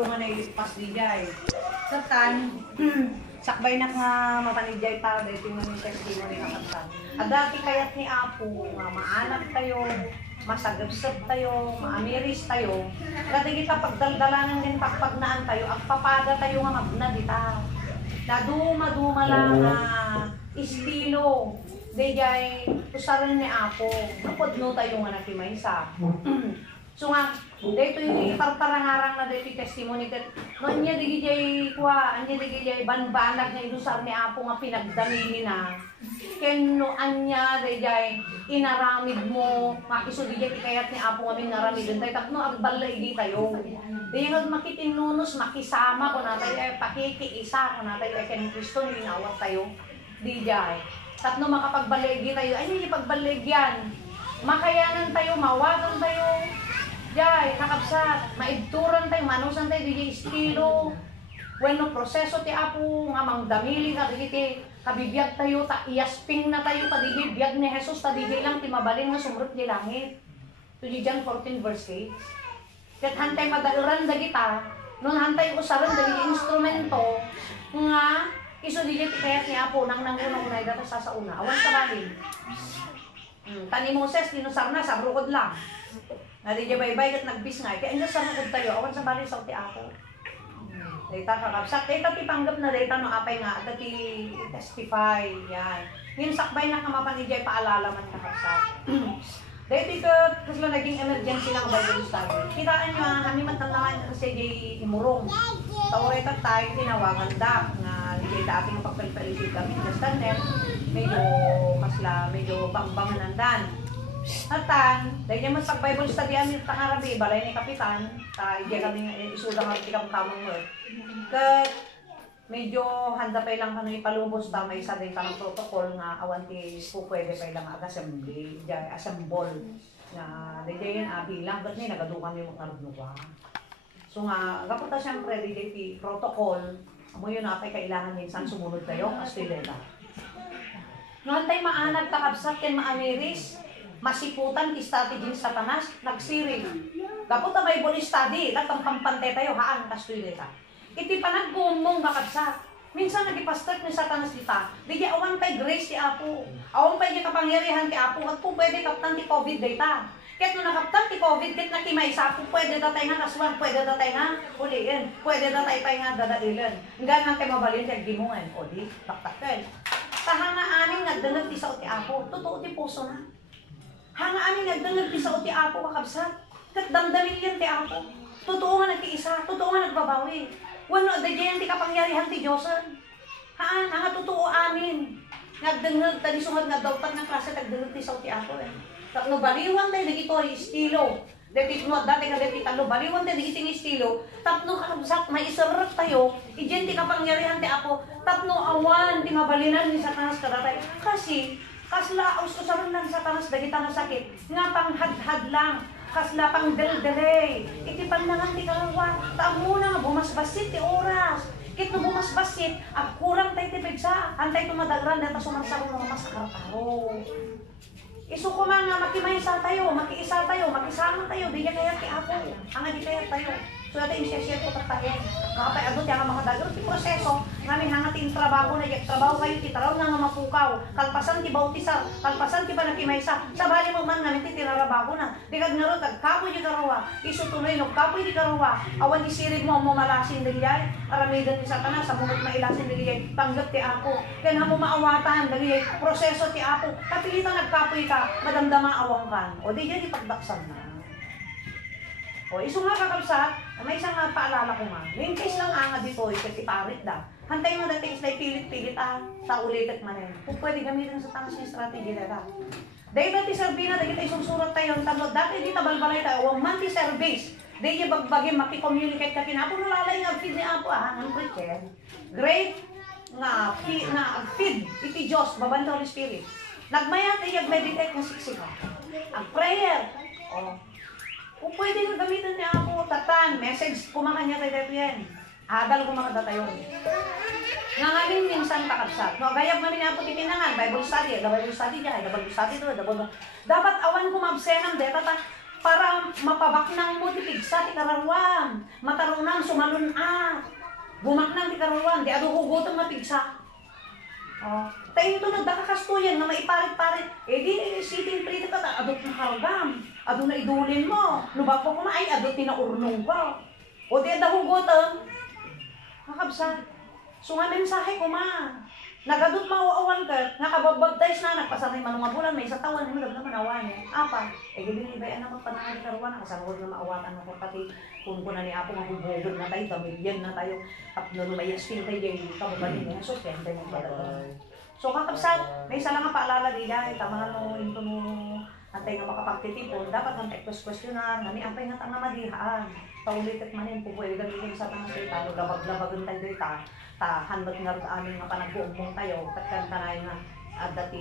apo nga nailispas di jay. Satan, sakbay na nga mapanijay para dahil tingnan yung testimony ng kapsan. At dati kayat ni apo nga maanak tayo, masagabsab tayo, maamiris tayo. Dati kita pagdaldalanan din pagpagnaan tayo, agpapada tayo nga mabna dita. Naduma-duma lang nga estilo. Dayjay, usaran ni apo, napodno tayo nga nakimaysa. So nga, dito yung parparangarang na dito testimony kat no anya digijay kuha, anya digijay banbanag nga idusar ni apo nga pinagdamili na. Ken no anya dayjay inaramid mo, makiso digijay kayat ni apo nga minaramid tay tapno agbalay di tayo. Dayang makitinunos makisama ko natay ay pakikiisa ko natay ay ken Kristo ni inawat tayo. Dijay. Tapno makapagbalegi tayo, ay hindi pagbalegyan. Makayanan tayo, mawagan tayo. Jay, nakabsat, maibturan tayo, manusan tayo, di estilo. Bueno, proseso ti apo, nga mangdamili ka, di kabibiyag tayo, ta iasping na tayo, kadigi biyag ni Jesus, kadigi lang, timabalin nga sumrut di langit. Ito di John 14 verse 8. Kat hantay madauran da kita, nung hantay usaran dagi instrumento, nga, iso di jay kayat ni apo, nang unay dato sa una, awan sa bali. Tani Moses, dinusar na, sa brukod lang. Na di jay baybay kat nagbis nga, kaya sa brukod tayo, awan sa bali sa ti apo. Data kakabsak, data ti panggap na data no apay nga, data ti testify, yan. Yung sakbay na kamapanijay, paalala man kakabsak. Dahil dito, kasi naging emergency lang Bible study. Kitaan nyo, kami matandahan kasi jay imurong. Tauray tayo, tinawagan da, na jay dating pagpalpalisip kami, nastander, medyo bangbangan nandan. Natan, dahil naman sa Bible study amin takarabi, balay ni Kapitan, hindi kami isuda nga tikang tamang mo. Kat medyo handa pa lang kami palubos ta, may isa din kanang protocol nga awan ti po pwede pa lang assembly, assemble na dahil yan bilang, kat niya nagadukan yung mga. So nga, kapunta siyempre ti protocol, amo yun napay kailangan minsan sumunod tayo, astileta. No hantay maanag takabsat ken maamiris, masiputan ti strategy sa Satanas, nagsirig. Kapot na Bible study, nagkampante tayo, haan, kastileta. Iti panagkumong kakabsat. Minsan nagipastat ni Satanas dita, di awan pa'y grace ti Apo, awan pa'y kapangyarihan ti Apo, at po pwede kaptan ti COVID data. Kahit nung nakaptan ti COVID, kahit nakimay sa Apo, pwede datay nga kaswan, pwede datay nga uliin, pwede datay pa nga dadailan. Hanggang nga kayo mabalin kaya gimungan, o di, taktakel. Tahanga aming nagdanag ti sa ti Apo, totoo ti puso na. Hanga aming nagdanag ti sa ti Apo kakabsat, kat damdamin yan ti Apo. Totoo nga nag-iisa, totoo nga nagbabawi. Wano, dadyan ti kapangyarihan ti Diyosan. Haan, nga totoo amin. Nagdangag, tadi sungad nga daw, pag ng klase, nagdangag ti sa ti Apo eh. Tapno baliwan tayo, nagito ay estilo. Dati nga dati talo, baliwan tayo, nagiting estilo. Tapno kakabsat, may isarap tayo, idyan ti kapangyarihan ti Apo. Tapno awan, ti mabalinan ni Satanas kadatay. Kasi, kasla, usaron lang Satanas, dagita nga sakit. Nga panghadhad lang. Kasla pang del-delay. Iti panlangan ti kalawa. Taam muna nga bumasbasit ti oras. Kit no bumasbasit, kurang tayo ti pigsa. Antay tumadagran data sumarsaro ng masakar-karo. Isu ko mga makimaysa tayo, makiisa tayo, makisama tayo. Di kaya ti Apo. Ang di kaya tayo. So natin i-share ko tayo. Makapay abot yung mga dagro ti proseso. Ngamin hangatin trabaho na trabaho kayo ti taraw nga mapukaw. Kalpasan ti bautisar, kalpasan ti panakimaysa. Sabali mo man ngamin ti tinarabaho na. Di kag naro kapoy di karawa. Isu tuloy no kapoy di karawa. Awan di sirig mo malasin digay. Aramidan ti Satanas sa bumot mailasin digay. Tanggap ti Apo. Kaya mo maawatan digay proseso ti Apo. Kapilitan nagkapoy ka, madamdama awang kan. O di yan ipagdaksan na. O, iso nga kakabsat, may isang paalala ko nga. Yung case lang nga dito, iparit da. Hantay mo dating na pilit-pilit sa ulitit man rin. Kung pwede gamitin sa tangas yung strategy nila. Dahil dati Serbina, dahil tayo susurat tayo ang tanong. Dati di tabalbalay tayo, man ti service. Dahil yung bagbagin, makicommunicate ka kinapo, nalalay nga feed ni Apo, ang preacher. Great nga feed, iti Diyos, babanda Holy Spirit. Nagmaya tayo, meditate ng siksika. Ang prayer, kung pwede nyo gamitin niya ako, tatan, message, kumakanya tayo yan. Adal kumakada tayo. Nga ngamin minsan kakabsat. No, gayab namin niya po titinangan, Bible study, the Bible study niya, the Bible study doon, dapat awan kumabsenam, deta ta, para mapabaknang mo ti pigsa ti karawang. Matarunang sumalunat. Bumaknang ti karawang, di ado hugotong mapigsa. Oh, tayo ito nagdakakastuyan na maiparit-parit. Eh di, sitting pretty ka, adot na karagam. Adot na idulin mo. Lubak po kuma, ay adot tinaurnong ko. O di ado hugotong. Makabsa. So nga mensahe ko ma. Nagadot mauawan ka, nakababagtays na, nagpasanay man mga bulan, may isa tawan, mo naman awan eh. Apa, eh gibinibayan naman panahon karuan, nakasanod na maawatan ako pati kung ko na ni Apo mabubugon na tayo, tamilyan na tayo, tapno lumayasting tayo, yung kababalin niya, so kaya tayo magpalagay. So kakabsat, may isa lang nga paalala nila, tama no, ito mo, antay nga makapagtitipon, dapat ng questionar, nani ampay nga tanga madihaan, paulit at manin, pupuwede gamitin sa tangas kita, labag-labagan tayo dito, tahan ba't nga rin aming mapanagbuong tayo, tatkan tanay nga dati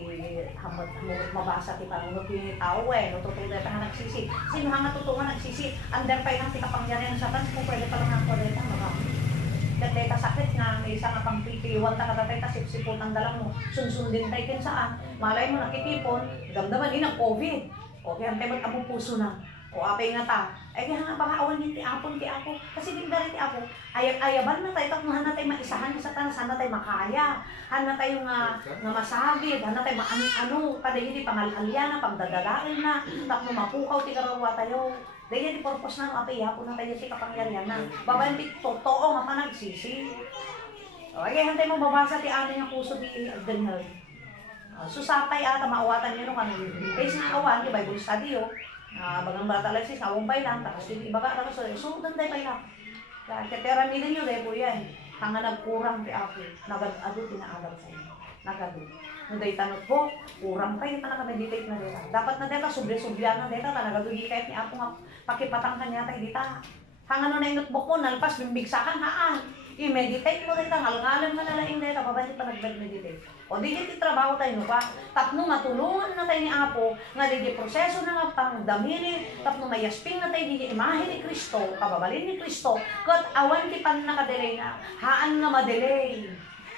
hamot mabasa ti panunod yung tao natutunan tayo nagsisi. Sino nga natutunan nagsisi? Under pa yung kapangyarihan sa tansi kung pwede palang nga pwede tayo marami. Dati ta sakit nga, may isa nga pang pitiwan ta katatay ta sipsipon ang dalang mo, sunsundin tayo kin saan, malay mo nakitipon, damdaman din ang COVID. O kaya tayo mag-abong puso na. O apay nga ta, ay kaya nga pangawan niya ti Apo, kasi din dali ti Apo, ayaban na tayo, tapos na tayo maisahan sa tanas, na tayo makaya, na tayo nga masagid, na tayo ano, kada hindi pangalalya na, pagdadalain na, tapos mapukaw ti karawa tayo, dahil di purpose na, apay Apo na tayo si kapangyarihan na, babayan ti totoo nga panagsisi. O kaya tayo mababasa ti amin nga puso di Daniel. Susapay ata, maawatan nyo kung base na kawan, di Bible study bagang bata lang sis, nawumpay lang, tapos yung iba ka, tapos sundan tayo pa lang. Kaya nila nyo, repo yan. Hanga nagkurang ti Apo, nagad-ado, tinaalag sa inyo. Nagado. Nuday tanot po, kurang kayo, naka-meditate na dita. Dapat na dita, suble-subya na dita, nagado di kahit ni Apo nga, pakipatang kanya tayo dita. Hanga no na yung notebook mo, nalpas, bimbigsakan, haan. I-meditate mo dita, ngalngalan mo na lang yung dita, babalik pa nag-meditate. O di dito trabaho tayo no pa, tapno matulungan na tayo ni Apo, nga di proseso na nga pangdamini, tapno mayasping na tayo di imahe ni Kristo, kababalin ni Kristo, kat awan ti pan nakadelay na, haan nga madelay,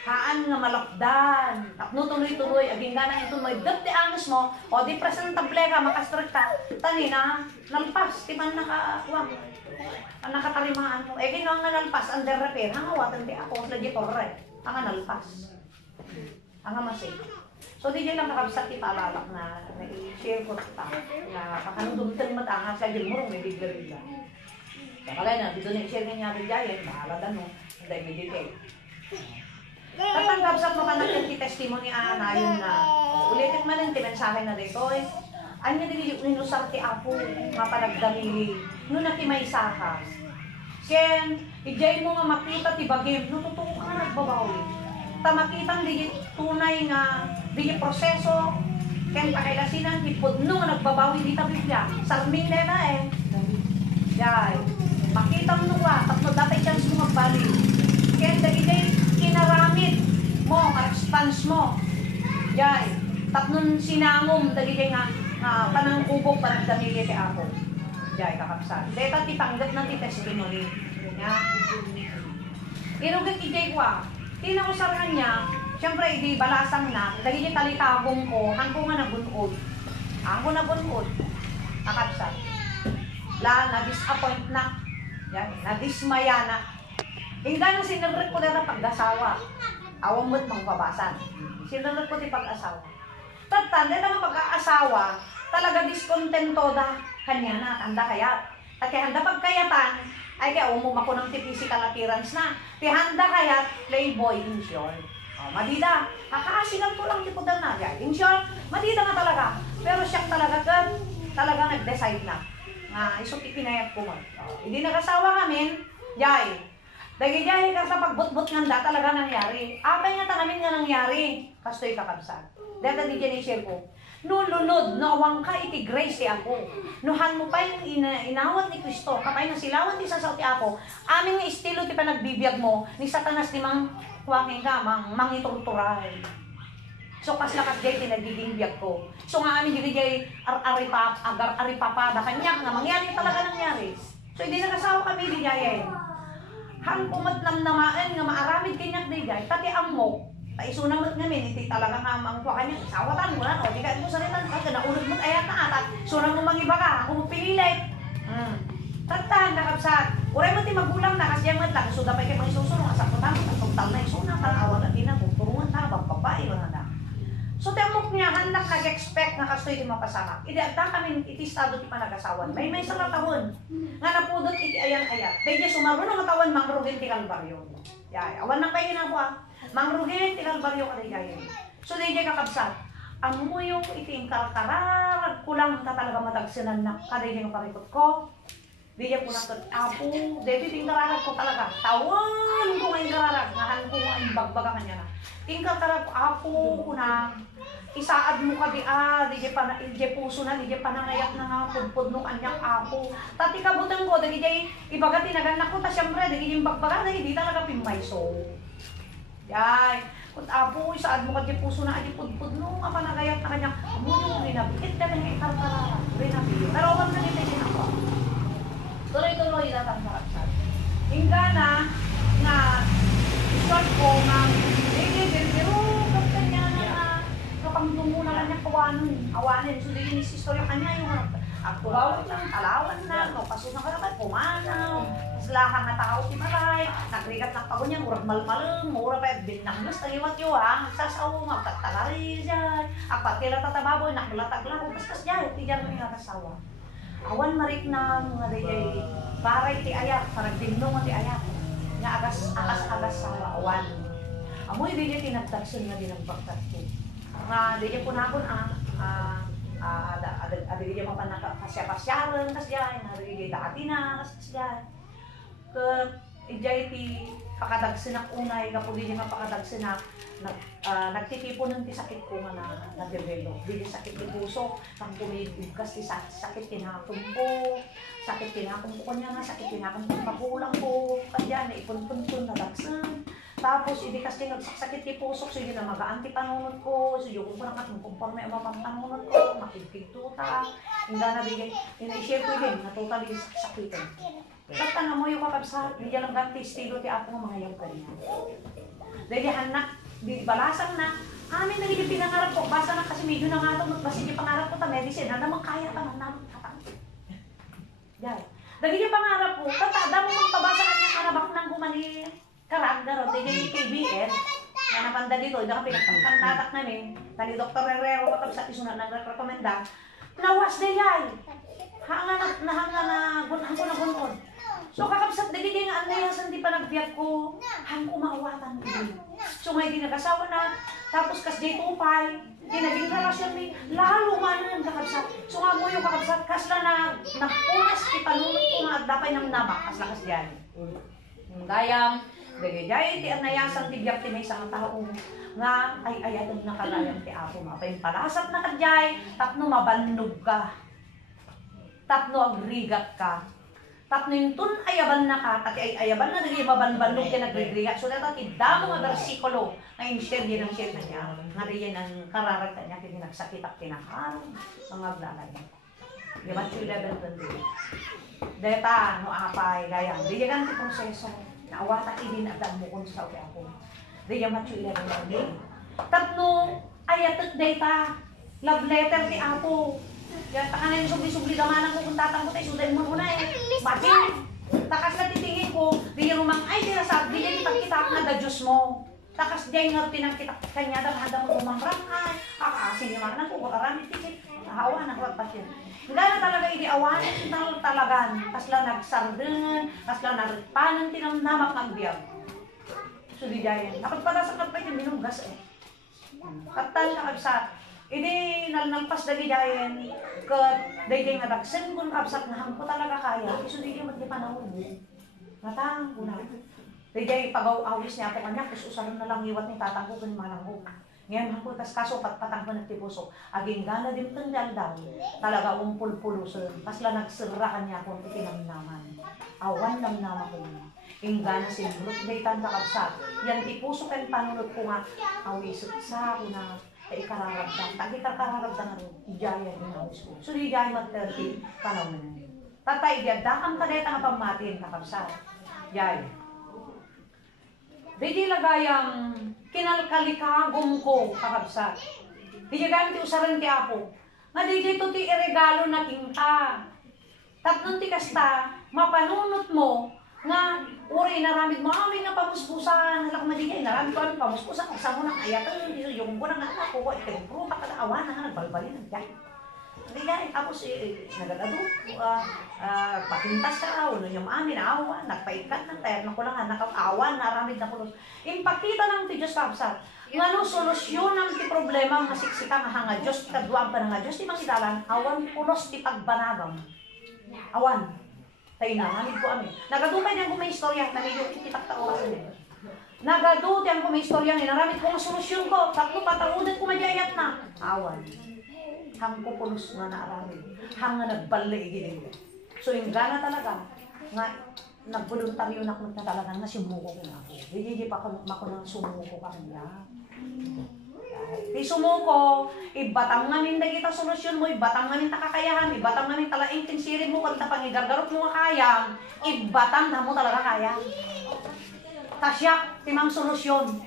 haan nga malakdan, tapno tuloy-tuloy, aging gana ito may dapti angos mo, o di presentable ka, makastrikta, tanina, nalpas, ti man nakakuwang, ang nakatarimaan mo, eh ginawa nga nalpas, under repair, hangawatan ti Apo, sa ditorre, ang nalpas. Ang masay. So, di dyan lang nakabisat ipaalalak na i-share ko ito. Na pakanong dumitang matangas, kaya murong may bigla-bigla. Kaya na, dito na i-share nga rin dyan, bahala na no, hindi meditate. Tatanggap sa mga naging testimony na yun na, ulitin man yung mensahe na dito eh. Anya din yung inusar ti Apo, nga panagdamili, no nakimay sakas. Ken, ijay mo nga makita ti bagim, no totoo ka nga nagbabawi. Tamakitang di tunay nga di proseso ken pakilasinan di pudno nga nagbabawi di ta Biblia sarming na eh yay makita mo nga tapno datay chance mo magbali ken dagiti kinaramid mo nga response mo yay tapno sinangom dagiti nga panangubog parang damili ti Apo yay kakapsan deta ti tanggap na ti testimony nya irugit ijay kwa tinakusaran niya, siyempre, di balasang na, dahil yung talitabong ko, hangko nga nabunod. Hangko nabunod. Nakapsat. Na-disappoint na. Yan, na-dismaya na. Hingga na sinagrit ko na pag-asawa. Awang mo't magpabasan. Sinagrit ko di pag-asawa. Tatan, dahil naman pag-aasawa, talaga diskontento da kanya na, tanda kaya. At kaya handa pagkayatan, ay kaya umum ako ng physical appearance na. Tihanda kaya, playboy in short. O, madida. Kakaasinan ko lang tipo na. In short, madida nga talaga. Pero siya talaga nag-decide na. Nga, isot ipinayap ko mo. Hindi nakasawa kami, yay. Dagi yay ka sa pagbutbut nga talaga nangyari. Apay nga namin nga nangyari. Kastoy kakabsat. Dahil hindi dyan i-share ko. No lunod, no awang ka iti grace ti Apo. Nuhan mo pa yung inawat ni Kristo, kapay na silawan ti sasaw ti Apo, aming estilo ti panagbibiyag mo, ni Satanas ti mang huwagin ka, mang iturturay. So kaslakas jay ti nagiging ko. So nga amin jay agar-aripapada kanyak nga mangyari talaga nangyari. So hindi nakasawa kami di jay. Han pumat namnamaan nga maaramid kanyak di jay, tati ang mo, Paisuna mo't ngamin, iti talaga nga mangkuha kanya, sawatan mo na, no? Di ka mo sa rin, naunod mo't ayat na ata, sunang mo mangiba ka, kung mo pinilit. Tagtahan na kapsat. Uray mo ti magulang na, kasi yung matla, suda pa kayo mga isusunong, asap mo tamo, at pagtal na isuna, talawa na ginang, turungan na, babae, wala na. So, temok niya, handak nag-expect na kastoy ti mapasama. Ida kami, iti estado ti panagasawan. May sa katawon, nga napudot iti ayan-ayat. Kaya sumaro ng katawan, mangrugin ti kalbaryo. Awan na kayo na po mangrugin, tinalbaryo ka na yun. So, di niya kakabsat. Ang mo yung iting karakterarag, kulang ka talaga matagsinan na kada yung parikot ko. Di niya po natin, apo, dito iting kararag ko talaga. Tawan ko ngayon kararag, nahan ko ngayon bagbaga kanya na. Iting kararag ko, apo, na isaad mo ka di niya puso na, di niya panangayak na nga, pudpud mo kanyang apo. Tati kabutan ko, di niya ibaga tinagan na ko, ta siyempre, di niya yung bagbaga na hindi talaga pimayso. Yay, kung apo, isaad mo ka di puso na, di pudpud mo, panangayak na kanyang, mo yung rinabikit ka ng ikartara, rinabikit. Pero wag na dito din ako. Tuloy-tuloy na tangkarapsat. Hingga na short ko ng pero kapag niya na kapamtungo na kanya awanin. So, din is istorya kanya yung aktuawat lang, talawan na, no, pasunang ka naman, pumanaw, lahang na tao timaray, nagrigat ng pago niya, murag malmaleng, mura pa, binaklos, taliwat yun, magsasaw, magtatalari dyan, akpatila tatababoy, naklatag lang, kaskas dyan, tiyan mo yung nakasawa. Awan marik na mga dayay baray ti ayak, parang dinong ti ayak. Nga agas sa awan. Amoy di niya tinagtakson nga dinagbaktat ko. Nga di niya punakon di niya mapanakasya-pasyaran kas diyan, di niya dati na kas diyan. Ijay ti pakadagsinak unay, kapag di niya mapakadagsinak, nagtitipon ng ti sakit ko nga na-develop. Di sakit ti puso, nang kumibigkas ti sakit tinakong ko, sakit tinakong ko kanya nga, sakit tinakong ko pakulang ko, kaya naipon-pun-pun na dagsan. Tapos, hindi kasi nagsakit ti puso, so yun na magaan ti panunod ko, so yun ko na katong-conforme ang mapang-panunod ko, makikigtuta, hindi na bigay, ina-share ko din, natutali sakitan. Tata nga mo yung kakabsat, hindi lang ganti estilo ti apo nga mga yung kanya. Dahil hanak, di balasang na, amin nagiging pinangarap ko, basa na kasi medyo na nga ito, basta yung pangarap ko ta medicine, na naman kaya ka naman tatang. Dahil, nagiging pangarap ko, tata, damo mong pabasa ka niya karabak ng gumani karagdaro, dahil yung KBN, na napanda dito, hindi ka pinagkantatak namin, tali Dr. Herrero kakabsat, isunod nag-rekomenda, nawas na yay, hanga na gunod. So kakabsat dali nga anayasan di pa nagbiyak ko, hang kumawatan ko. So may di nag-asawa na, tapos kas di tupay, di naging relasyon ni, lalo man kakabsat. So nga mo yung kakabsat, kasla na nagpunas ipanunod ko nga at dapay ng nabak, kasla kas diyan. Gayam, dagay di anayasan di biyak ti may isang tao nga ay ayatong nakalayang ti ako mapay palasap na kadjay, tapno mabandog ka. Tapno agrigat ka. Tapno yung tun ayaban na ka, tati ay ayaban na naging mabanbandog ka nagrigat. So dati damo nga bersikulo na in-share din ang share na niya. Nariyan ang kararag ka niya, kaya nagsakit at tinakaroon. Mga blalay. Di ba? 11:20. Deta, no apay, gaya. Di yan ang proseso. Naawata idin at damo kung sa ako. Di yan Matthew 11:20. Tapno ayatot deta. Love letter ti Apo. Yan, taka na yung subli-subli damanan ko kung tatang ko tayo, sudan mo muna eh. Bakit? Takas na titingin ko, di yung rumang, ay, di yan ipagkita na da Diyos mo. Takas di yung pinangkita kanya, handa mo umamrangay, kakaasin yung mga ko, karami tikit, nahawa, nakwagpas yun. Hindi na talaga iniawanan, talagan, kasla nagsarden, kasla nagpanan, tinamnamak ng biyag. So di dyan, nakapadasakat pa yung binunggas eh. Katal na kabsat. Hindi nalnampas dali dahil dahil nga dagsen kung absat na hangko talaga kaya. Iso di kayo magdipanawin mo. Matang ko na. Dahil pagaw-awis niya ako kanya, kus usahan na lang iwat ni tatang ko kung malang ko. Ngayon hangko tas kaso patpatang ko nagtipuso. Aging gana din tandal daw. Talaga umpul-pulusun. Pasla nagsira kanya kung itinamnaman. Awan lang naman ko. Ingga na sinulot dahil tanda kabsat. Yan tipuso kan panulot ko nga. Awisot sa ako na kay kararabdang, tagi kararabdang ano, ijaya yung house ko. So, di ijaya mag-30, panahon na yun. Tatay, dakang kadeta nga pamatin, nakabsat. Jaya. Di lagayang kinalkalikagom ko, kakabsat. Di gamit usaran ti Apo. Nga di to ti iregalo na kinta. Tapnon ti kasta, mapanunot mo, nga uri naramid mo, amin nga pamuspusan, halak madigay, naramid ko amin pamuspusan, kung saan mo nang ayatan, yung ko na nga ako, ikagpuro pa kalaawan na nga, nagbalbalin, nagdyan. Nagdyan, tapos nagalado, patintas ka raw, yung amin, awan, nagpaikat ng tayo, nakulangan, nakaawan, naramid na pulos. Impakita ng ti Diyos kapsat, nga no solusyon ng ti problema, nga siksika nga hanga Diyos, kadwaan pa nga Diyos, ti mangidalan, awan pulos ti pagbanagam. Awan. Tayo na, namid ko amin. Nagadupay niyan kung may istorya, namid ikitak tao kasi nito. Nagadupay niyan kung may istorya, naramid ko ang solusyon ko, tatlo pataudan ko madiyayat na. Awan. Hang ko pulos nga naaramid. Hang nga nagbalay ginin. So yung gana talaga, nga nagboluntaryo na kung talaga nga sumuko ko na ako. Hindi pa ako nang sumuko ka niya. Di sumuko, ibatang namin na kita solusyon mo, ibatang namin takakayahan, ibatang namin talaing tinsirin mo, kung tapangigargarot mo nga kayang, ibatang na mo talaga kaya. Tasyak, timang solusyon.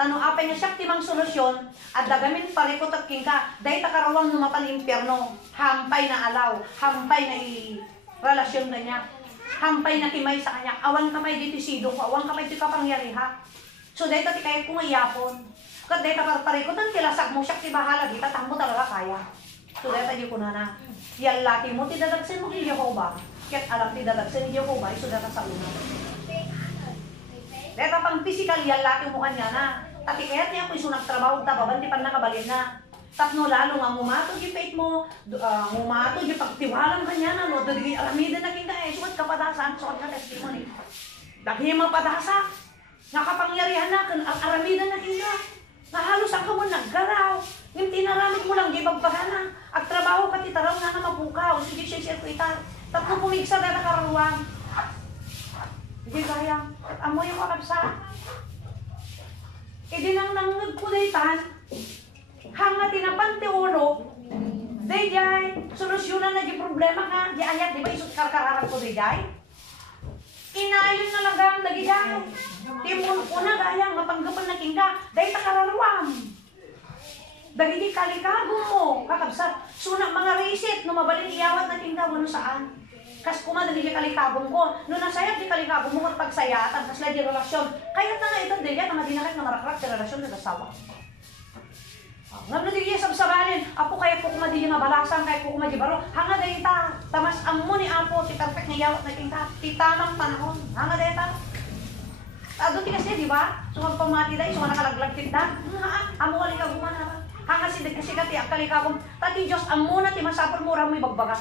Tanong apay nga siyak timang solusyon, at dagamin parikot at kingka, dahi takarawang numatan impyerno, hampay na alaw, hampay na relasyon na niya, hampay na timay sa kanya, awan kamay dito sidong ko, awan kamay dito kapangyariha. So dahi tati kaya kung iyapon, kat dahi takarparikot, ang tilasak mo siyak tibahala, di tatang mo talaga kaya. So dahi tati ko na, yalati mo, tidadagsin mo ni Jehovah, kaya't alam tidadagsin ni Jehovah, iso data sa una. Dahi tapang physical, yalati mo kanya na, tati kaya't niya ko isunang trabaho, tababanti pan nakabalin na. Tapno lalo nga mumato yung faith mo, mumato yung pagtiwalang kanya na, no, doon yung aramida na kinga eh, sukat kapadasan, sukat ka testimony. Dahil yung mapadasa, nakapangyarihan na, aramida na kinga, na halos ang kamon naggaraw, yung tinaramid mo lang, di bagbaga na, at trabaho ka titaraw na na mapukaw, sige siya ko ita, tapno pumigsa na nakarawang. Hindi kaya, amoy yung kakabsa. Hindi nang nagkudaytan, hanga tinapante ulo, dayjay, solusyonan na yung problema ka, di ayat, di ba isot karkararap ko dayjay? Inayon na lagang dagijay, timon ko na gayang mapanggapan na kingka, dahi takararawam. Dahil di kalikago mo, kakabsat, suna mga reset, no mabalin iyawat na kingka, wano saan? Kas kumadali di kalikabong ko, no nasayap di kalikabong mo, at pagsayatan, kas lagi relasyon, kaya na nga ito, dayjay, na madinakit na marakrak sa relasyon na asawa. Nga na di sabsabalin, apo kaya po kumadi nga balasan, kaya po kumadi baro, hanga dahi ta, tamas amo ni apo, ti perfect nga yawat na kinta, ti tamang panahon, hanga dahi ta. Ado tikas niya, di ba? So magpamati dahi, so nakalaglag tinta, amo kalikabong na ba? Hanga sinig kasi ka ti kalikabong, tati Diyos, amo na ti masapol mo ramoy bagbaga.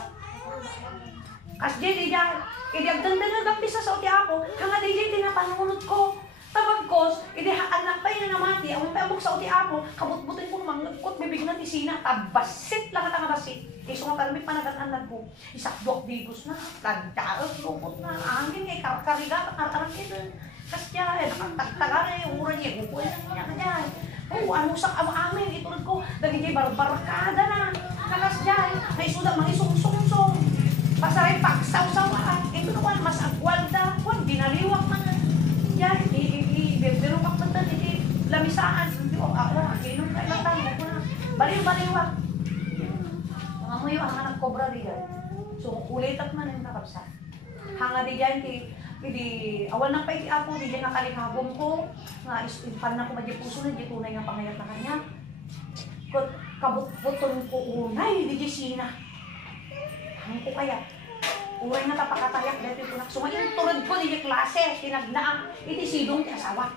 Kas di dyan, idagdan na nagapisa sa uti apo, hanga dahi tinapanunod ko. Tabagkos, anak pa yun na namati, ang pabok sa uti apo, kabutbutin ko manggagkot, bibig na tisina, tabasit lang at ang basit. Iso nga parang may panaganan po, isakbok digos na, tagdaot, lupot na, angin eh, karigat, kararang ito. Kas dyan, nakatagtaga eh, ura niya, upo eh, niya ka dyan. Oo, ano sak amin, itulad ko, daging barbarakada na, kakas dyan, may suda, mga isong-song-song. Pasaray, pagsaw-sawa, ito naman, mas agwalda, kung dinaliwak na nga. Yan, i-biro ka punta, lamisaan. Inom kayo ng tango ko na. Baliw-baliwak. Mga mo yung hanga nagkobra di yan. So, ulitat man yung kakabsa. Hanga di yan, awan na pa iti apo, di yan nakalikagom ko. Nga, pan na ko madya puso na, di tunay nga pangayat na kanya. Kabutbuton ko unay, di sina. Hanga ko kaya. Uray na tapakatayak dahil ito naksungan. Yung tulad ko, di klase, tinagnaang, iti sidong ti asawa.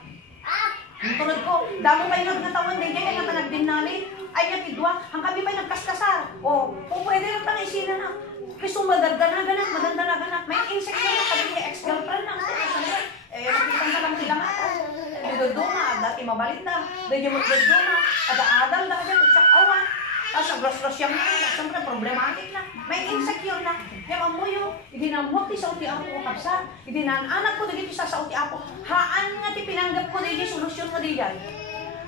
Yung tulad ko, damo pa yung nagnatawan, di kaya nga nagdinali, ay niya tidwa, ang kami pa nagkaskasar. O, kung pwede lang tang isina na, kasi maganda na ganap, may insect na lang, sabi niya, ex-girlfriend na, nakita ka lang sila nga, dodo na, dati mabalit na, dahil yung dodo na, ada-adal na, tutsak awan. Tapos agros-gros yung siyempre problematic na. May insecure na. Kaya mo yung, idinamot ti sa uti ako ko kapsa. Idinaanak ko dito sa uti ako. Haan nga ti pinanggap ko dito, solusyon mo dito.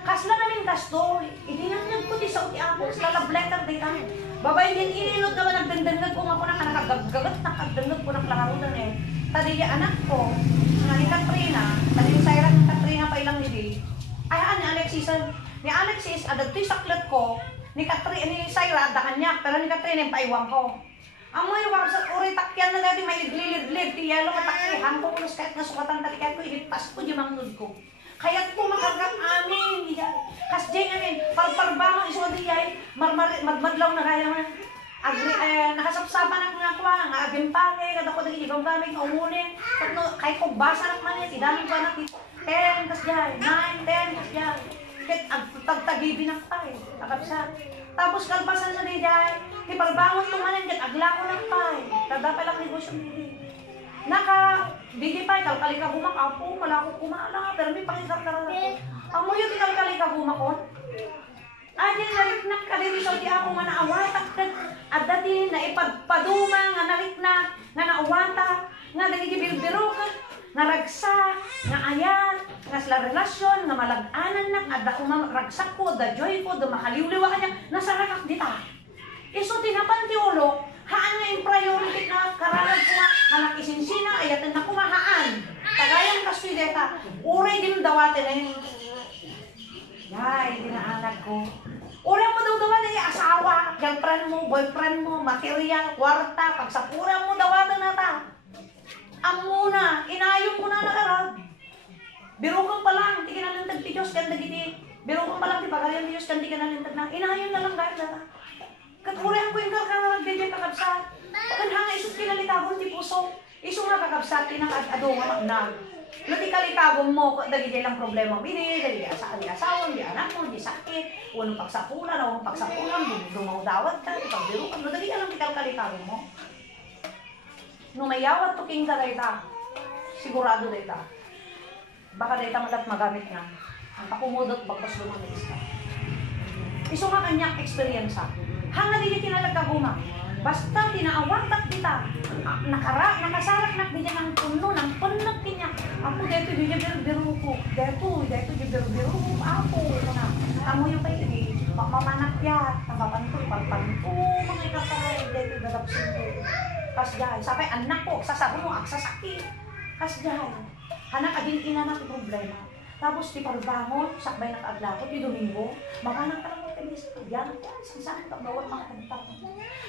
Kasla namin kasto, idinamot ko ti sa uti ako. Sa love letter dito. Babay din inilot naman nagdandangag ko nga po na nakagagat, nakagdangag ko ng lakarutan eh. Tadi anak ko, nga ni Katrina, tadi yung sayran ni Katrina. Ay, ni Alexis, adagto'y saklat ko, ni Syra, dakan niya, pero ni Catherine, paiwang ko. Amo yung kapsat, uri takyan na dati, may lilid-lid, tiyalo, kataklihan ko, kulos kahit nasukatan talikan ko, ilipas ko yung mga ko. Kaya't po makargap amin, kasjay amin, parparbango, iso diyay, madmadlaw na kaya man. Nakasapsapan ako nga kuha, nga agimpake, kada ko dagi ibang gamit, umunin, kahit kung basa na manin, idaming ko na 10, kasjay, 9, 10, kasjay. Kahit tagtagibi na pa eh, nakapsa. Tapos kalpasan sa diyay, di parbangon tumanin, kahit agla ko ng pa eh, kada palang negosyo nili. Di pa, kalkali ka bumakapo, wala ko kumala, pero may pangisar-karal ako. Amo yung kalkali ka bumakon? Ayan, nariknak ka din sa di ako nga naawata, at dati na ipagpaduma, nga nariknak, nga naawata, nga nagigibiro ka, nga ragsa, nga ayan, nga sila relasyon, nga malag-anan na, at ako ragsak ko, da joy ko, da makaliwliwa ka niya, nasa rakak dita. Iso tinapan ti ulo, haan nga yung priority na karalag ko nga nakisinsina, ayatin na kumahaan. Tagayang kastoy deta, uray din dawate na yun. Yay, dinaanak ko. Uray mo daw dawan na asawa, girlfriend mo, boyfriend mo, material, kwarta, pagsapura mo dawatan na ta. Amuna, inayon ko na nakarag. Biro kang pa lang, di ka nalintag ti Diyos, kanda giti. Biro kang pa lang, di pagalian ti Diyos, kandi ka nalintag na. Inayon na lang gaya na ta. Katurihan ko yung karkararag din dyan kakabsat. Pagkanhanga isot kinalitabon ti puso. Iso nga kakabsat, tinakad-ado nga magnag. Luti kalitabon mo, dagi dyan lang problema bini, dagi asawa, di anak mo, di sakit, unong pagsapulan, dumaw dawat ka, ipagbiru ka, dagi ka lang kalitabon mo. Numayawat to king ka dayta, sigurado dayta. Baka dayta malat magamit nga. Ang pakumudot, bagpas lumangis ka. Iso nga kanyang experience ha. Hanga di tinalagkaguma. Basta tinaawatak kita. Nakasarak na di ng puno, ng punot niya. Ako dito di biru-biru ko. Dito di biru-biru ko. Ako, ito na. Amo yung kayo, mamanak yan. Nababanto, pagpanto. Mga ikataray, dito dadapsin ko. Kasdahay. Sabi, anak ko, sasabi mo, sasakit. Kasdahay. Hanak aging ina na problema. Tapos di parbangon, sakbay na kaadlakot, di Domingo. Makanak ka lang mo kayo sa kagyan. Saan ka bawat mga kantang.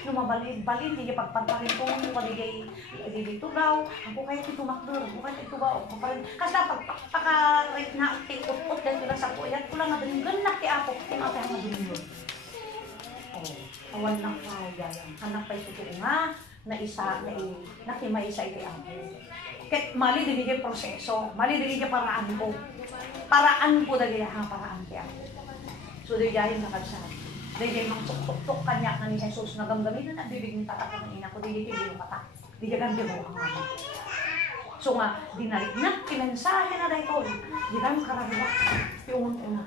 Numabalin, di niya pagpantakin ko, waligay, di tugaw. Ako kayo tumakdur, ako kayo tugaw. Kasi pagpaka-right na, tikot-ot, dahil ko lang sa kuyan, ko lang na din, ganak ti ako, timapay ang Domingo. Awan ng kaya yan. Anak pa ito nga, na isa, nakimay isa iti ako. Kahit mali din niya proseso, mali din niya paraan ko. Paraan ko dahil ang paraan kaya. So, dahil nakagsabi. Dahil mang tuk-tuk kanya ni Jesus na gamgamin na bibig ng tatak ng ina ko, dahil hindi mo katak. Dahil ganda mo ang mga. So nga, dinaliknat, kinensahe na dahil di kami karagula. Yung una.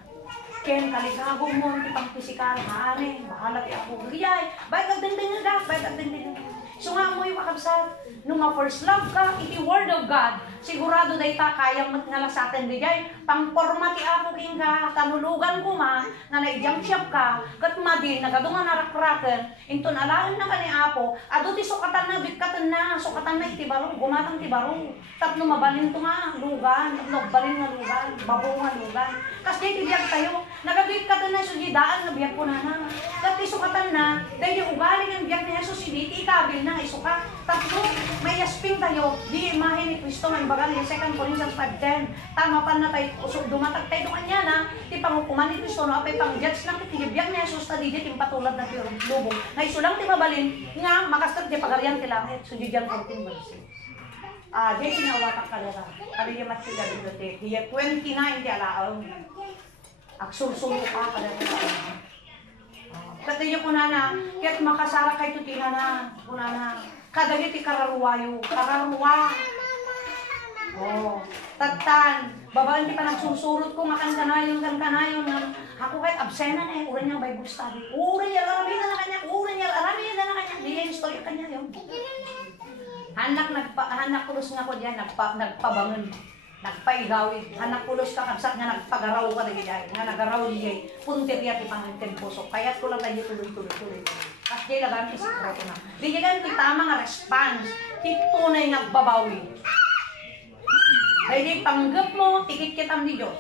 Ken kalikago mo, itang pisikal, haane, bahala ti ako. Giyay, bayag agdindin na, bayag agdindin na. So nga mo yung makabsat, nung first love ka, iti word of God, sigurado dahi ta kayang matngala sa atin di jay, pangporma ti ako king ka, kanulugan ko ma, na naijang siyap ka, kat madin, nagadungan narakraken, into nalaan na ka ni Apo, ado ti sukatan na, bikatan na, sukatan na iti barong, gumatang ti barong, tapno mabalin to nga, lugan, nagbalin nga lugan, babo nga lugan, kasi di biyag tayo, nagabikatan na so di daan, nabiyag ko na na, kat ti sukatan na, dahil yung ugaling ang biyag ni Jesus, hindi ikabil na, isuka, tapno, may yasping tayo, di imahe ni Kristo ng bagan ni 2 Corinthians 5:10. Tama pa na tayo, usok dumatag tayo doon niya na, di pangukuman ni Kristo, no, apay pang judge lang kitibiyag ni Jesus, tadi di patulad na lubong. Na isulang di mabalin, nga, makastag di pagarian ti langit, so di dyan 14 verse. Di tinawatak ka nila, kaliyamat sila dito, diya 29 di alaaw. Aksulsulo ka ka nila. Katiyo ko na na, kaya't makasara kay tutina na, kuna na. Kadagit kararuwayo, kararuwa. Tatan, babaan di pa nagsusurot ko nga kanayon, ako kahit absena na uray niyang Bible study. Uray niya, arami na kanya, di yung story kanya yun. Hanak kulos nga ko diyan, nagpabangon. Nagpaigawid, anak kulos ka kabsat nga nagpagaraw ka dagi diyan, nga nagaraw diyan, punteriya ti pangangkin puso. Kaya't ko lang tayo tuloy. At di laban ti sikreto na. Di yan ti tama nga response, ti tunay nga babawi. Dahil panggap mo, tikit kitam ni Diyos.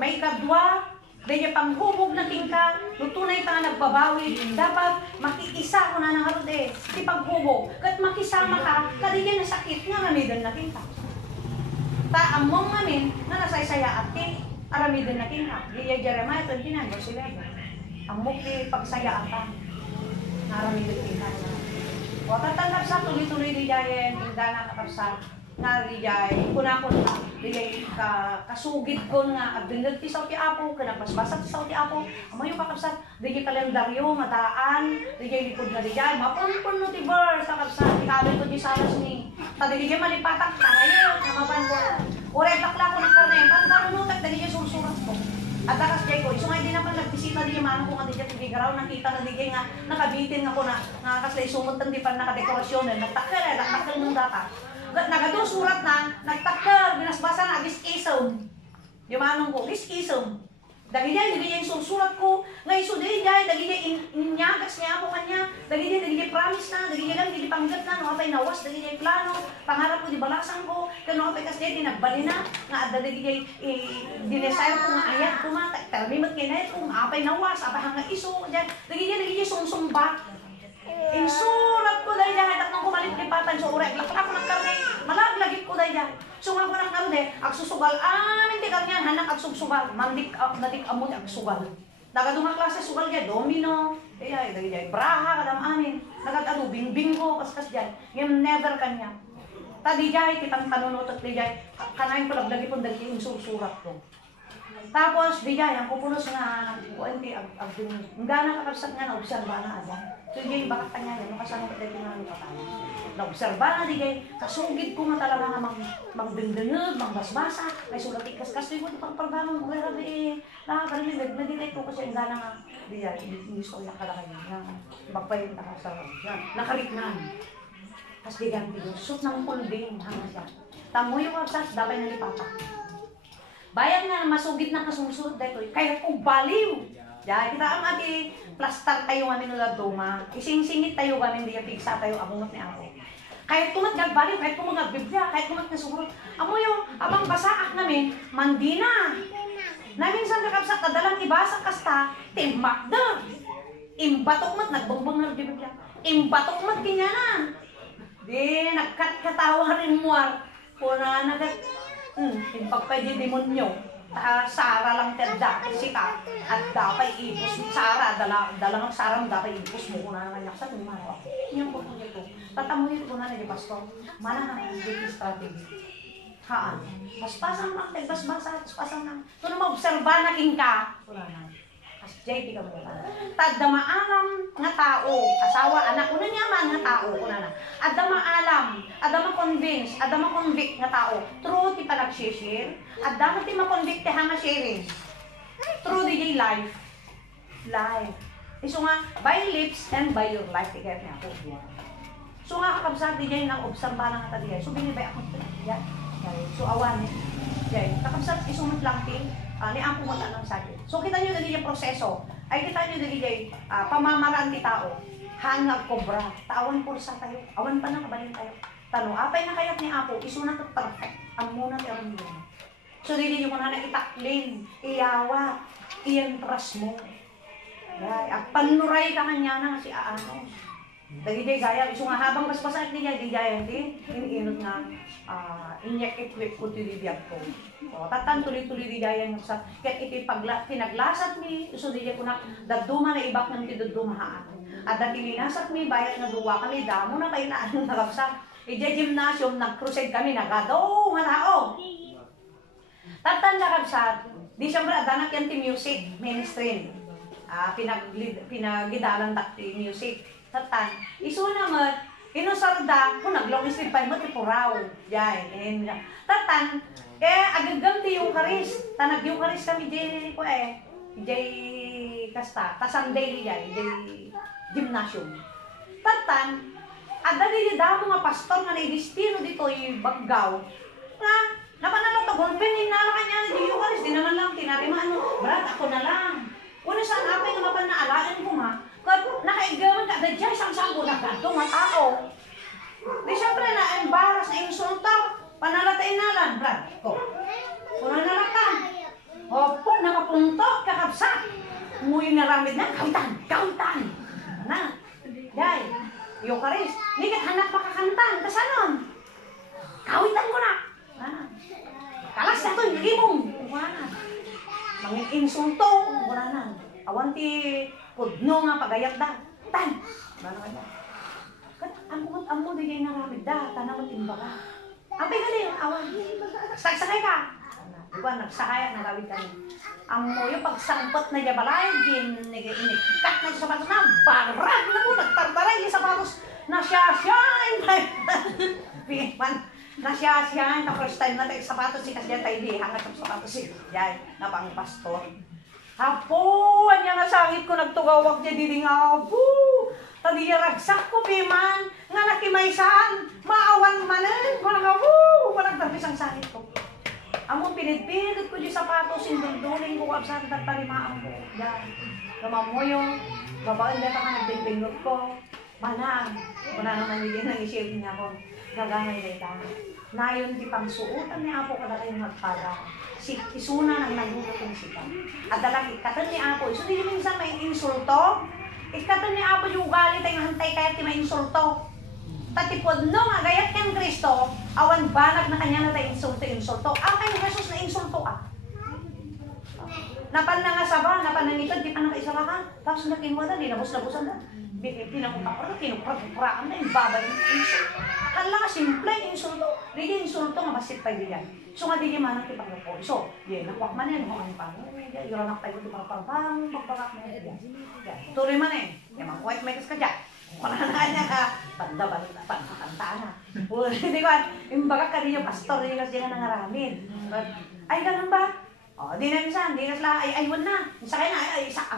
May ikadwa, dahil panghubog na tingka, lutunay ta nga nagbabawi, dapat makikisa ko na ng harod di paghubog, kat makisama ka, kadigyan na sakit nga namidan na tingka. Ta among namin, na nasaysaya at aramidan na tingka. Gaya Jeremiah 29, verse 11. Amok di pagsaya ata, na aramidan tingka na. O tatanggap sa tuloy-tuloy di jayen, hindi na kakapsa, na rijay, kuna-kuna, rijay kasugid ko nga, agdindad ti sa ti apo, kanapasbasat ti sa ti apo, amo yung kakapsat, rijay kalendaryo, mataan, rijay likod na rijay, mapun-pun no ti verse, kakapsat, ikabin ko di salas ni, tadi rijay malipatak, tayo, namapan ko, uray takla ko ng karne, pantarunutak, dali rijay sursurat ko. At takas jay ko, isungay din naman nagbisita di manong ko nga di jay garaw, nakita na di nga, nakabitin nga ko na, nakaslay sumot di pa nakadekorasyon, nagtakal, nagtakal ng data. Nagadong surat na, nagtakar, binasbasa na, gis-isong. Yung manong ko, gis-isong. Dagi niya, hindi niya yung surat ko. Ngayon, so dahil niya, dagi niya inyagas niya ako kanya. Dagi niya promise na, dagi niya lang, hindi panggap na, no, apay nawas, dagi niya plano. Pangarap ko, di balasan ko. Kano apay kasi niya, dinagbali na. Nga, dagi niya, dinesire ko nga ayat ko nga. Termimat kayo na ito, apay nawas, apay hanga iso. Dagi niya, sumsumbat. Insurat ko dahil dyan, at nang kumalit lipatan sa uray, lakot ako ng karne, malaglagit ko dahil dyan. Sunga ko ng karne, agsusugal, hindi ka niyan, hanak agsusugal, nadik amot agsugal. Nagadunga klase sugal dyan, domino, braha, kadam amin, nagatano, bingbingo, kaskas dyan, yung never kanya. Tadi dyan, kitang tanunutot di dyan, kanayin ko laglagi po dahil yung susurat ko. Tapos, di dyan, ang pupulos nga, ang gana kakabsat nga, naobserba na adan. So, yung bakit kanya yan, kasama ko dahil nga lupatan. Naobserba na, di dyan, kasugid ko nga talaga nga magdindingag, magbasbasa, may sulat ikas-kas, di ko, di pang pagbangon, grabe parang may nagditay ko kasi ang gana nga, di dyan, hindi ko yung kalakay nga, magpayin na sa, nakariknan. Tapos di dyan, shoot ng pulbing, hanga siya. Tamo yung kabsat, dapat na lipatak. Bayan nga, masugit na kasumusunod dito. Kaya kung baliw. Diyan, kita ang ati plastar tayo kami nula doma. Ising-singit tayo kami, hindi yung pigsa tayo, amungot ni ako. Kahit kumat nagbaliw, kahit kumat nagbibya, kahit kumat nasugurot. Amo yung, abang basaak namin, mandina. Namin sa nakapsak, kadalang ibasa kasta, timbak da. Imbatok mat, nagbumbang na nagbibya. Imbatok mat, kinyanan. Di, nagkatawa rin muar. Pura timbag pa di demonyo. Sara lang terda, sika. At dapat ipos mo. Sara, dalang Sara mo dapat ipos mo. Kung nanganyak sa tumaro. Yan po po nito. Tatamuhin ko na di pastor. Mana na ang strategy. Haan. Paspasan na, nagbasbasa, paspasan na. Ito na maobserba na king ka. Wala na. As JP ka mo na. Tadda maalam nga tao, asawa, anak, una niya man nga tao, una na. Adda maalam, adda ma-convince, adda ma-convict nga tao. True, ti pa nag-share, adda ma ti ma-convict ti hanga sharing. True, di life. Life. So nga, by lips and by your life, tigat niya ako. So nga, kakabsat, di dyan nang-obserba na nga tadi. So, binibay ako ito. Yan. So, awan. Yan. Kakabsat, isumat lang ti. Ni ang pumunta ng sakit. So, kita nyo dali yung proseso. Ay, kita nyo dali yung pamamaraan ni tao. Hangag kobra. Tawan pulsa tayo. Awan pa na, kabalin tayo. Tanong, apay na kayat ni Apo, isunat at perfect. Ang muna tayo rin yun. So, dili nyo muna na itaklin, iyawa, ientras mo. At panuray ka kanya na si Aano. Dagi day gaya, iso nga habang basbasan niya, di gaya hindi, iniinot nga, inject-equip ko tilibiyag ko. O, tatan tuloy-tuloy di gaya nga sa, kaya iti pinaglasat mi, iso di ko na, daduma na ibak ng tidudumahaan. At dati linasat mi, bayat na duwa kami, damo na kayo na anong nakapsa. Ija gymnasium, nag-crusade kami, nagado, nga tao. Tatan nakapsa, di siyempre, adanak yan ti music, ministry. Pinagidalan takti music. Tatan, iso naman, inusarda, kung naglong islipay mo, tipuraw. Yan, tatan, agagam di yung karis. Tanag yung karis kami, di ko kasta, tasanday di jay, gymnasium. Tatan, adali di damo nga pastor nga na destino dito yung Baggaw. Nga, napanala to, gulpen, hinala kanya, di yung karis, di naman lang, tinarimaan mo, brad, ako na lang. Kung saan apay nga mapan na alaan ko nga, kung nakaigaman ka, dadya isang sambo na ganto nga tao. Di syempre na-embarrass na insulta, panalatain nalan, brad. O, kung nanalakan. Opo, kakabsat. Umuwi na ramid na, kawitan. Na, day, Eucharist. Nigit hanap makakantan, kasanon. Kawitan ko na. Kalas na to, gibong. Wala na. Manging insulto, wala na. Awan ti pudno nga pagayat da. Tan. Wala na. Kat amot di kayo naramid da. Tanawat imbaga. Apay gali yung awan. Sakay ka. Diba, nagsakay at nagawid kami. Amo yung pagsangpot na jabalay, inikat na yung sapatos na, barag na mo, nagtartaray yung sapatos, nasyasyain. Nasyasyain, ka first time na tayo sapatos, si Kasyan tayo di, hangat ang sapatos si Kasyan, na pang pastor. Apo, anya nga sangit ko nagtugawag niya, didi nga, apo. Tadi ragsak ko, piman, nga nakimaysan, maawan manan, walang apo, walang tabis ang sangit ko. Amo pinit-pinit ko yung sapatos, sindulduling ko kapsat at talimaan ko. Yan. Lumamoyo, babaan dito ka nagdingbingot ko. Manang, wala naman yun ang isipin niya ko. Gagamay na ita. Nayon di pang suutan niya ako kada kayong magpada. Si isuna nang nagulat yung sipa. At dalang ikatan ni Apo, iso di minsan may insulto. Ikatan ni Apo yung ugali tayo hantay kaya ti may insulto. Tatipod no nga, gayat kang Kristo, awan banag na kanya na tayo insulto. Ang kay Jesus na insulto Napan na nga saba, napan na ngitod, di pa nakaisama ka. Tapos nakinwa na, dinabos-labosan na. Pinangutapan na, kinupra-praan na, yung babay ng insulto. Hala nga, simple yung insulto. Di insulto nga, masit pa yan. So nga, di manang tipang-lupo. So, di, nakuwak man yan, kung ano pa. Yung anak tayo, di parang magpagak na yan. Tuloy man yung mga white makers ka dyan. Manana niya ka, pagkakanta na. Di ba, yung baga ka rin yung pastor, yung kasi nga nangaramid. Ay, ganun ba? O, di na minsan, di na sila, aywan na. Sakay na,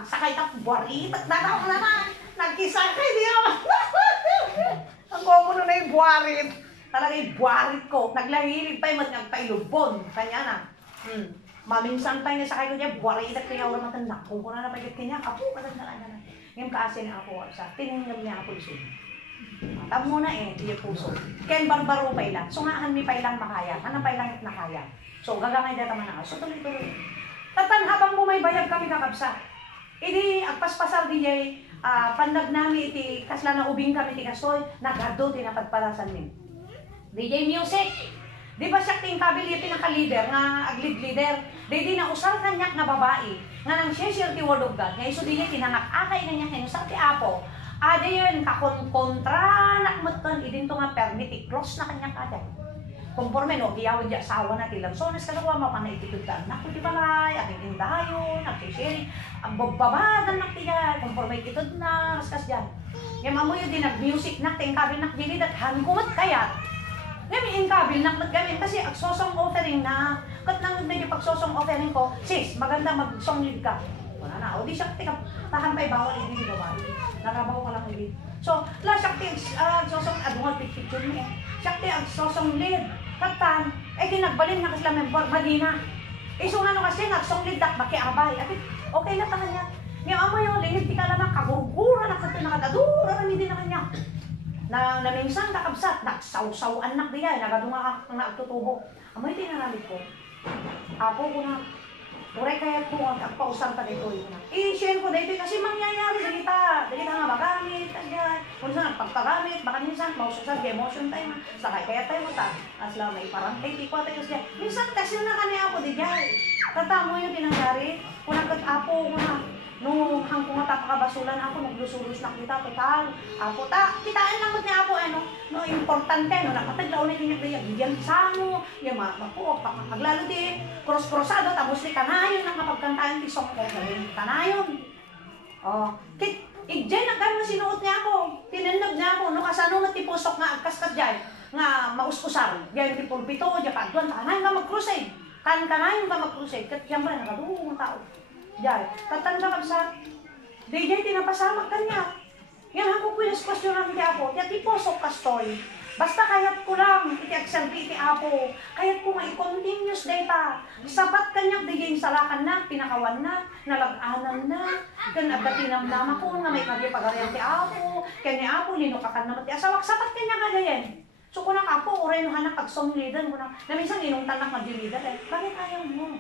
sakay na, buwarit, at natawa na naman. Nagkisakay, di naman. Ang komono na yung buwarit. Talaga yung buwarit ko. Naglahilid pa yung nagpailubon. Kanya na. Maminsan tayo na sakay ko niya, buwarit at kaya wala matanda. Kung na napagit kanya, apo, matanda na. Yung kaasi ni Apo sa tiningnan niya ako iso. Tamo na yung puso. Ken barbaro pa ilan. So nga han mi pa ilang makaya. Hanang pa ilang nakaya. So gagamay data man so tuloy-tuloy. Tatan habang bumaybayag kami kakabsa. Idi agpaspasar DJ pandag nami iti kasla na ubing kami ti kasoy nagado tinapadpalasan mi. DJ music. Di ba siya ting kabiliti ng ka-leader, nga ag-lead leader? Di na usal kanyak na babae, nga nang siya ti word of God, nga iso di niya tinangak-akay na niya kinusap ti Apo. Ada yun, kakon-kontra, nakmatan, idin to nga permit, i-close na kanyak aday. Conforme no, giyawin di asawa na tilang, so nas kalawa mapanaitikudaan, naku di balay, aking indayon, nagsisharing, ang babadan na tiyan, conforme itod na, kaskas dyan. Yung mamuyo din nag-music na, tingkabi nakbilid at hangkumot kayat. Ngayon, kabil nak maggamit kasi agsosong offering na. Kat nang medyo pagsosong offering ko, sis, maganda mag-song lead ka. Wala na. O di siya, tahan pa'y bawal, hindi babae. Narabaw ka lang lead. So, la siya, agsosong, adungal picture niya. Siya, agsosong lead. Katan, kinagbalin na kasi lang member, madina. So, nga kasi, nagsong lead, bakiabay. At okay na tahan niya. Ngayon, amo yung lingid, di ka lang kagurgura na kasi nakadadura, hindi na kanya. Na minsan kakabsat, nagsaw-saw anak diya, nagadunga ang nagtutubo. Amoy tinanamit ko. Apo ko na, uray kaya po ang pausang pa dito yun na. I-share ko dito kasi mangyayari dito nga magamit, kaya kung saan pagpagamit, baka minsan maususan, emotion tayo na, sakay kaya tayo ta, asla may parang hindi ko tayo siya. Minsan kasi na kanya ako diya. Tatamo yung tinangyari, kung nagkat-apo ko na, nung hangko nga tapakabasulan ako, naglusulus na kita, total. Apo, kitaan lang mo niya ako, no, importante, no, nakataglaw na kinyak-dayak, bigyan sa mo, yung mapo, paglalo din, cross-crossado, tapos ni kanayon, ang kapagkantaan, tisok ko, kanayon. Igdyan, nagkano sinuot niya ako, tinandag niya ako, no, kasano matipusok nga, agkas-kat dyan, nga mauskusar, dyan tipulpito, dyan pagduan, kanayon ka mag-crusade, kanayon ka mag-crusade, kat yan pala, nakadungong tao. Diyan, tatanda ka sa DJ, tinapasamak ka niya. Yan ako po yung question namin kay Apo. Yan, iposok ka story. Basta kayat ko lang, iti-agserbi iti Apo. Kayat ko nga i-continuous data. Sapat kanyang DJ salakan na, pinakawan na, nalag-anan na, kan agatinam nama ko nga may kagipagariyan ti Apo. Kaya ni Apo, linukakan naman ti asawak. Sapat kanya nga ganyan. So kung Apo, uray no hanak agsong leader mo na minsan inong tanak mag-leader Bakit ayaw mo?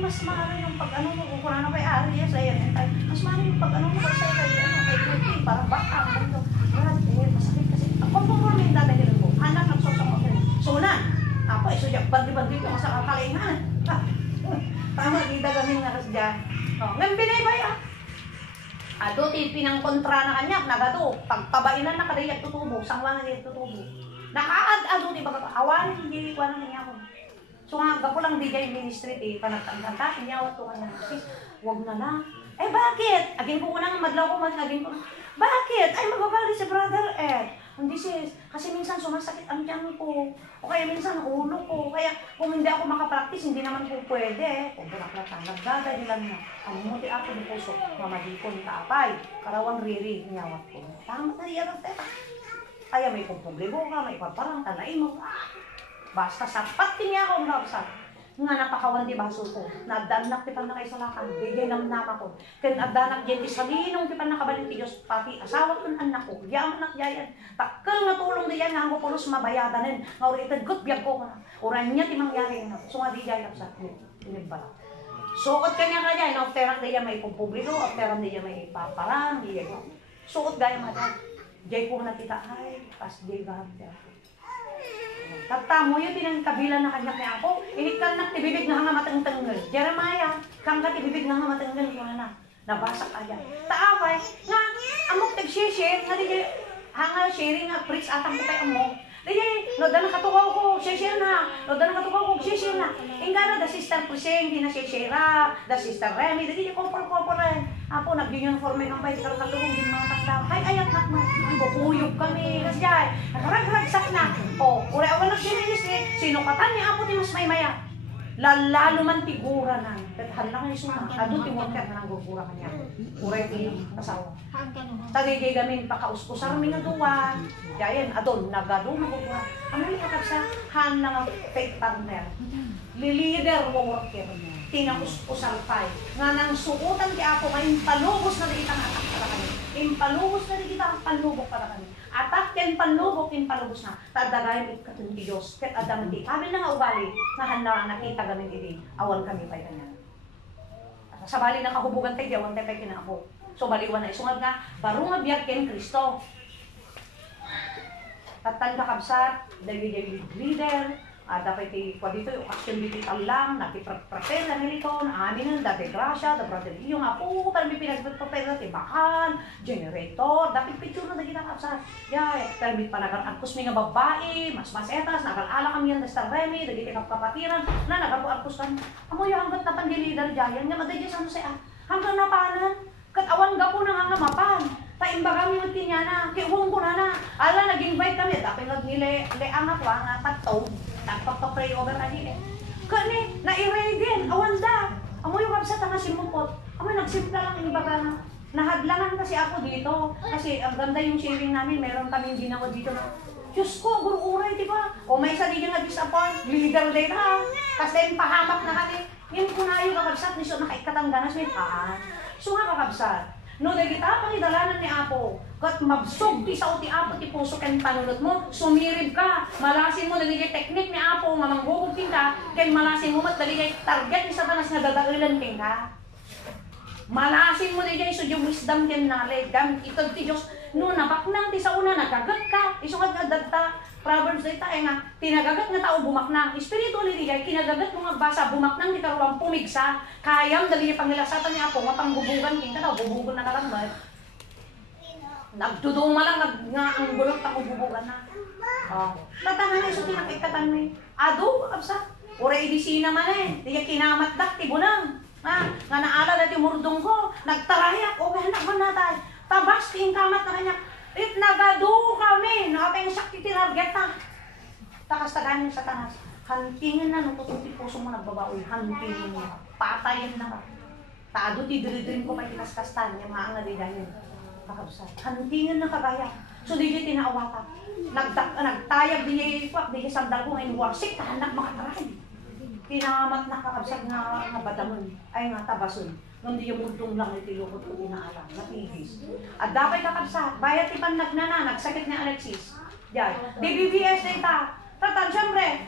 mas mahal yung pag ano mo, kung ano kay Ari, sa yan, mas mahal yung pag ano mo, kasi kay Ruti, para baka, masakit kasi. Kung pumurami yung dadagin mo, anak, nagsosok ako rin. Suna, ako, isudyak, bandi-bandi ko, sa kakalingan. Tama, idagamin nga kasi dyan. Ngayon binaybay ado, pinangkontra na kanya, nagado, pagpabainan na kadayag tutubo, sangwa na niya tutubo. Nakaad-ado, di ba, awan, hindi ko na niya ako. So nga, gapo lang di kayo ministry, panagtangkanta, inyawat ko kanya, sis, wag na lang. Bakit? Agin ko unang madlaw ko, agin ko, bakit? Ay, magbabali si brother Ed. Hindi sis, kasi minsan sumasakit ang tiyan ko, o kaya minsan ulo ko, kaya kung hindi ako makapraktis, hindi naman po pwede. Kung burak-latan, nagdadali lang na, ang muti ako ng puso, mamadikon kaapay, karawang riri, inyawat ko. Tama na yan ang teta. Kaya may pagpublibo ka, may paparang tanain mo. Basta sapat din niya ako ang kapsat. Nga napakawan di baso ko. Nadanak ti pan na kay salakan. Bigay namnam ako. Ken adanak jen ti salinong ti pan nakabalin ti Dios pati asawa ken anak ko. Yaman anak yayan. Takkel na tulong diyan nga ako pulos mabayadanen. Nga uri itaggot biag ko na. Uran niya ti mangyari na. So nga di jay kapsat ni. Tinibala. Suot kanya kanya. Inofterak diyan may pumpubliko. Ofterak diyan may paparang. Suot gaya mata. Jay ko na kita. Ay, pas jay gaham siya. Tatamo yun, tinangkabilan na kanya kaya ako. Inikan na tibibig na nga matang-tanggal. Jeremiah, kang ka tibibig na nga matanggal ko na. Nabasak aja. Taaway, nga, amok tag-share, nga di hanga sharing nga, preach atang ko tayo mo. Di no da nakatukaw ko, share na. No da nakatukaw ko, share na. Ingana, the sister Priseng, di na share, the sister Remy, di kompor-kompor rin. Apo, nag-uniforme ng bayi, kalau katulong din mga takdaw. Ay, ayak na, bukuyog kami, kasi ay, nakarag-ragsak na. O, ure-awan nag-sinilis ni, sinukatan niya, apo, di mas may maya. Lalo man tigura na. Tadhan lang yung suna. Ado, timorker na nang gugura kanya. Ure, di, kasawa. Tadi gamin pakauskusar mi nga duwa. Jayan, adon, nagado, magugura. Ano yung kakabsa? Han lang ang fake partner. Leader mo worker. Tinakuskusar pa'y. Nga nang suutan ki ako, ngayon palubos na di kitang atak para kami. Impalubos na di kitang palubok para kami. Atak ken panlubok ken palubos na. Tadagayan ikatun ti Diyos. Ket adam di kami na nga ugali. Nga handa nakita gamin idi. Awal kami pa'y kanya. Sa bali na kahubugan tayo, diyawan tayo pa'y kinako. So baliwan na isungad nga, baro nga biyag ken Kristo. Tatan kakabsat, dali leader, dapat kwa dito yung action dito lang, nakiprapel lang nito, amin na, dati grasya, dapat yung apo, parang may pinagpapel natin, bakan, generator, dapat picture na dagita kakabsat. Pero may panagarangkos may nga babae, mas masetas, nagalala kami yan, Mr. Remy, dagiti kapapatiran, na nagapuarkos kan, amoy hanggat na pandilider dyan, nga madagyan sa ano siya, hanggang napanan, katawa nga po nang mapan. Taimba kami magtinya na, kiuhong ko na. Ala, nag-invite kami. Dapat nag-nileang ako, nga tato. Nagpapapray over na din eh. Kani, na-i-ready din. Awan da. Amo yung kapsat nga simupot. Amo nagsimpla lang yung baga na. Nahadlangan kasi ako dito. Kasi ang ganda yung sharing namin. Meron kaming ginawa dito na, Diyos ko, guru-uray, di ba? O may isa din yung nag-disappoint. Leader din ha. Kasi pahamak na kami. Yung kuna yung kakabsat, niso nakaikatangganas may paan. So nga kakabsat. No, dahil kita pangidalanan ni Apo, kat mabsog ti sa uti Apo ti puso ken panunot mo, sumirib ka, malasin mo dali teknik ni Apo nga manggugog ka, ken malasin mo mat dali target ni Satanas nga dadailan ken ka. Malasin mo dali so yung wisdom ken knowledge, gamit ito ti Dios no napaknang ti sa una nagagat ka, isugad nga dadta Proverbs data nga tinagagat nga tao bumaknang. Spiritually diay kinagagat mo nga basa bumaknang di karuang pumigsa. Kayam dali pangilasatan ni Apo nga panggubugan king ka daw bubugon na kalambat. Nagduduma lang nga ang bulok ta bubugan na. Tatangan iso tinakikatan ni. Ado absa. Ora idisina man eh. Di kinamatdak ti bunang. Nga naala dati murdong ko. Nagtarayak o hanak man natay. Tabas ting kamat na kanya. It nagado kami, nakapay yung sakti tinarget na. Takas taganin sa tanas. Hantingin na, nutututi puso mo nagbabaoy. Hantingin mo. Patayin na ka. Taado ti diridrin ko may kinaskastan. Yung mga nga didahin. Kakabsat. Hantingin na kagaya. So di siya tinaawata. Nagtayag di sandal ko ngayon warsik. Tahanak makataray. Tinamat na kakabsat nga badamon. Ay nga tabason. Hindi yung mundong lang itilukot ko tinaalam, natigis. At dapat kakabsat, bayat ipan nagnana, nagsakit ni Alexis. Diyan. DBBS din ta. Tatan, syempre,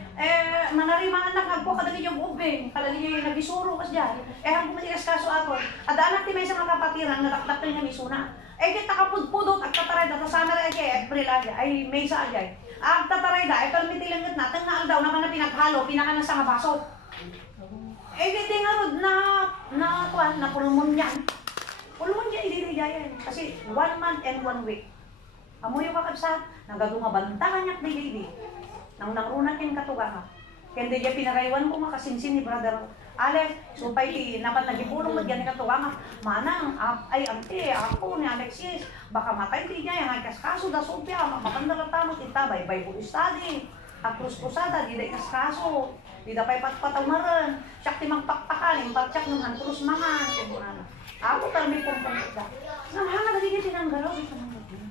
manarimaan anak nagpo kadagi yung ubing, kadagi yung nagisuro kas diyan. Hanggang matigas kaso ako. Ada anak ti may sa mga kapatiran nadakdak nga misuna. Kita kapudpudot at kataray da summer ay April ay May sa ajay. Ang tataray da ay permitilangat na tanga daw naman na pinaghalo pinaka na sa nga baso. Di nga rod na pulmon yan. Pulmon yan hindi yan. Kasi 1 month and 1 week. Amo yung kakabsa, nagadumabantakan niya di. Nang nangrunat yung katuga ka. Kaya di niya pinaraywan ko makasinsin ni Brother Alex, supay ti napan nagipulong magyan ni katuga nga. Manang, ay ante, ako ni Alexis, baka matay ti niya, yung kaskaso da supya, makapandalatamot itabay, Bible study, akrus kusada, di da kaskaso, di da pa'y patpatamaran, siyak ti magpakpakan, yung partsak nung hantrus mangan, ako tarmi pumpungit da. Nang dali niya tinanggalaw, ito nang gagawin.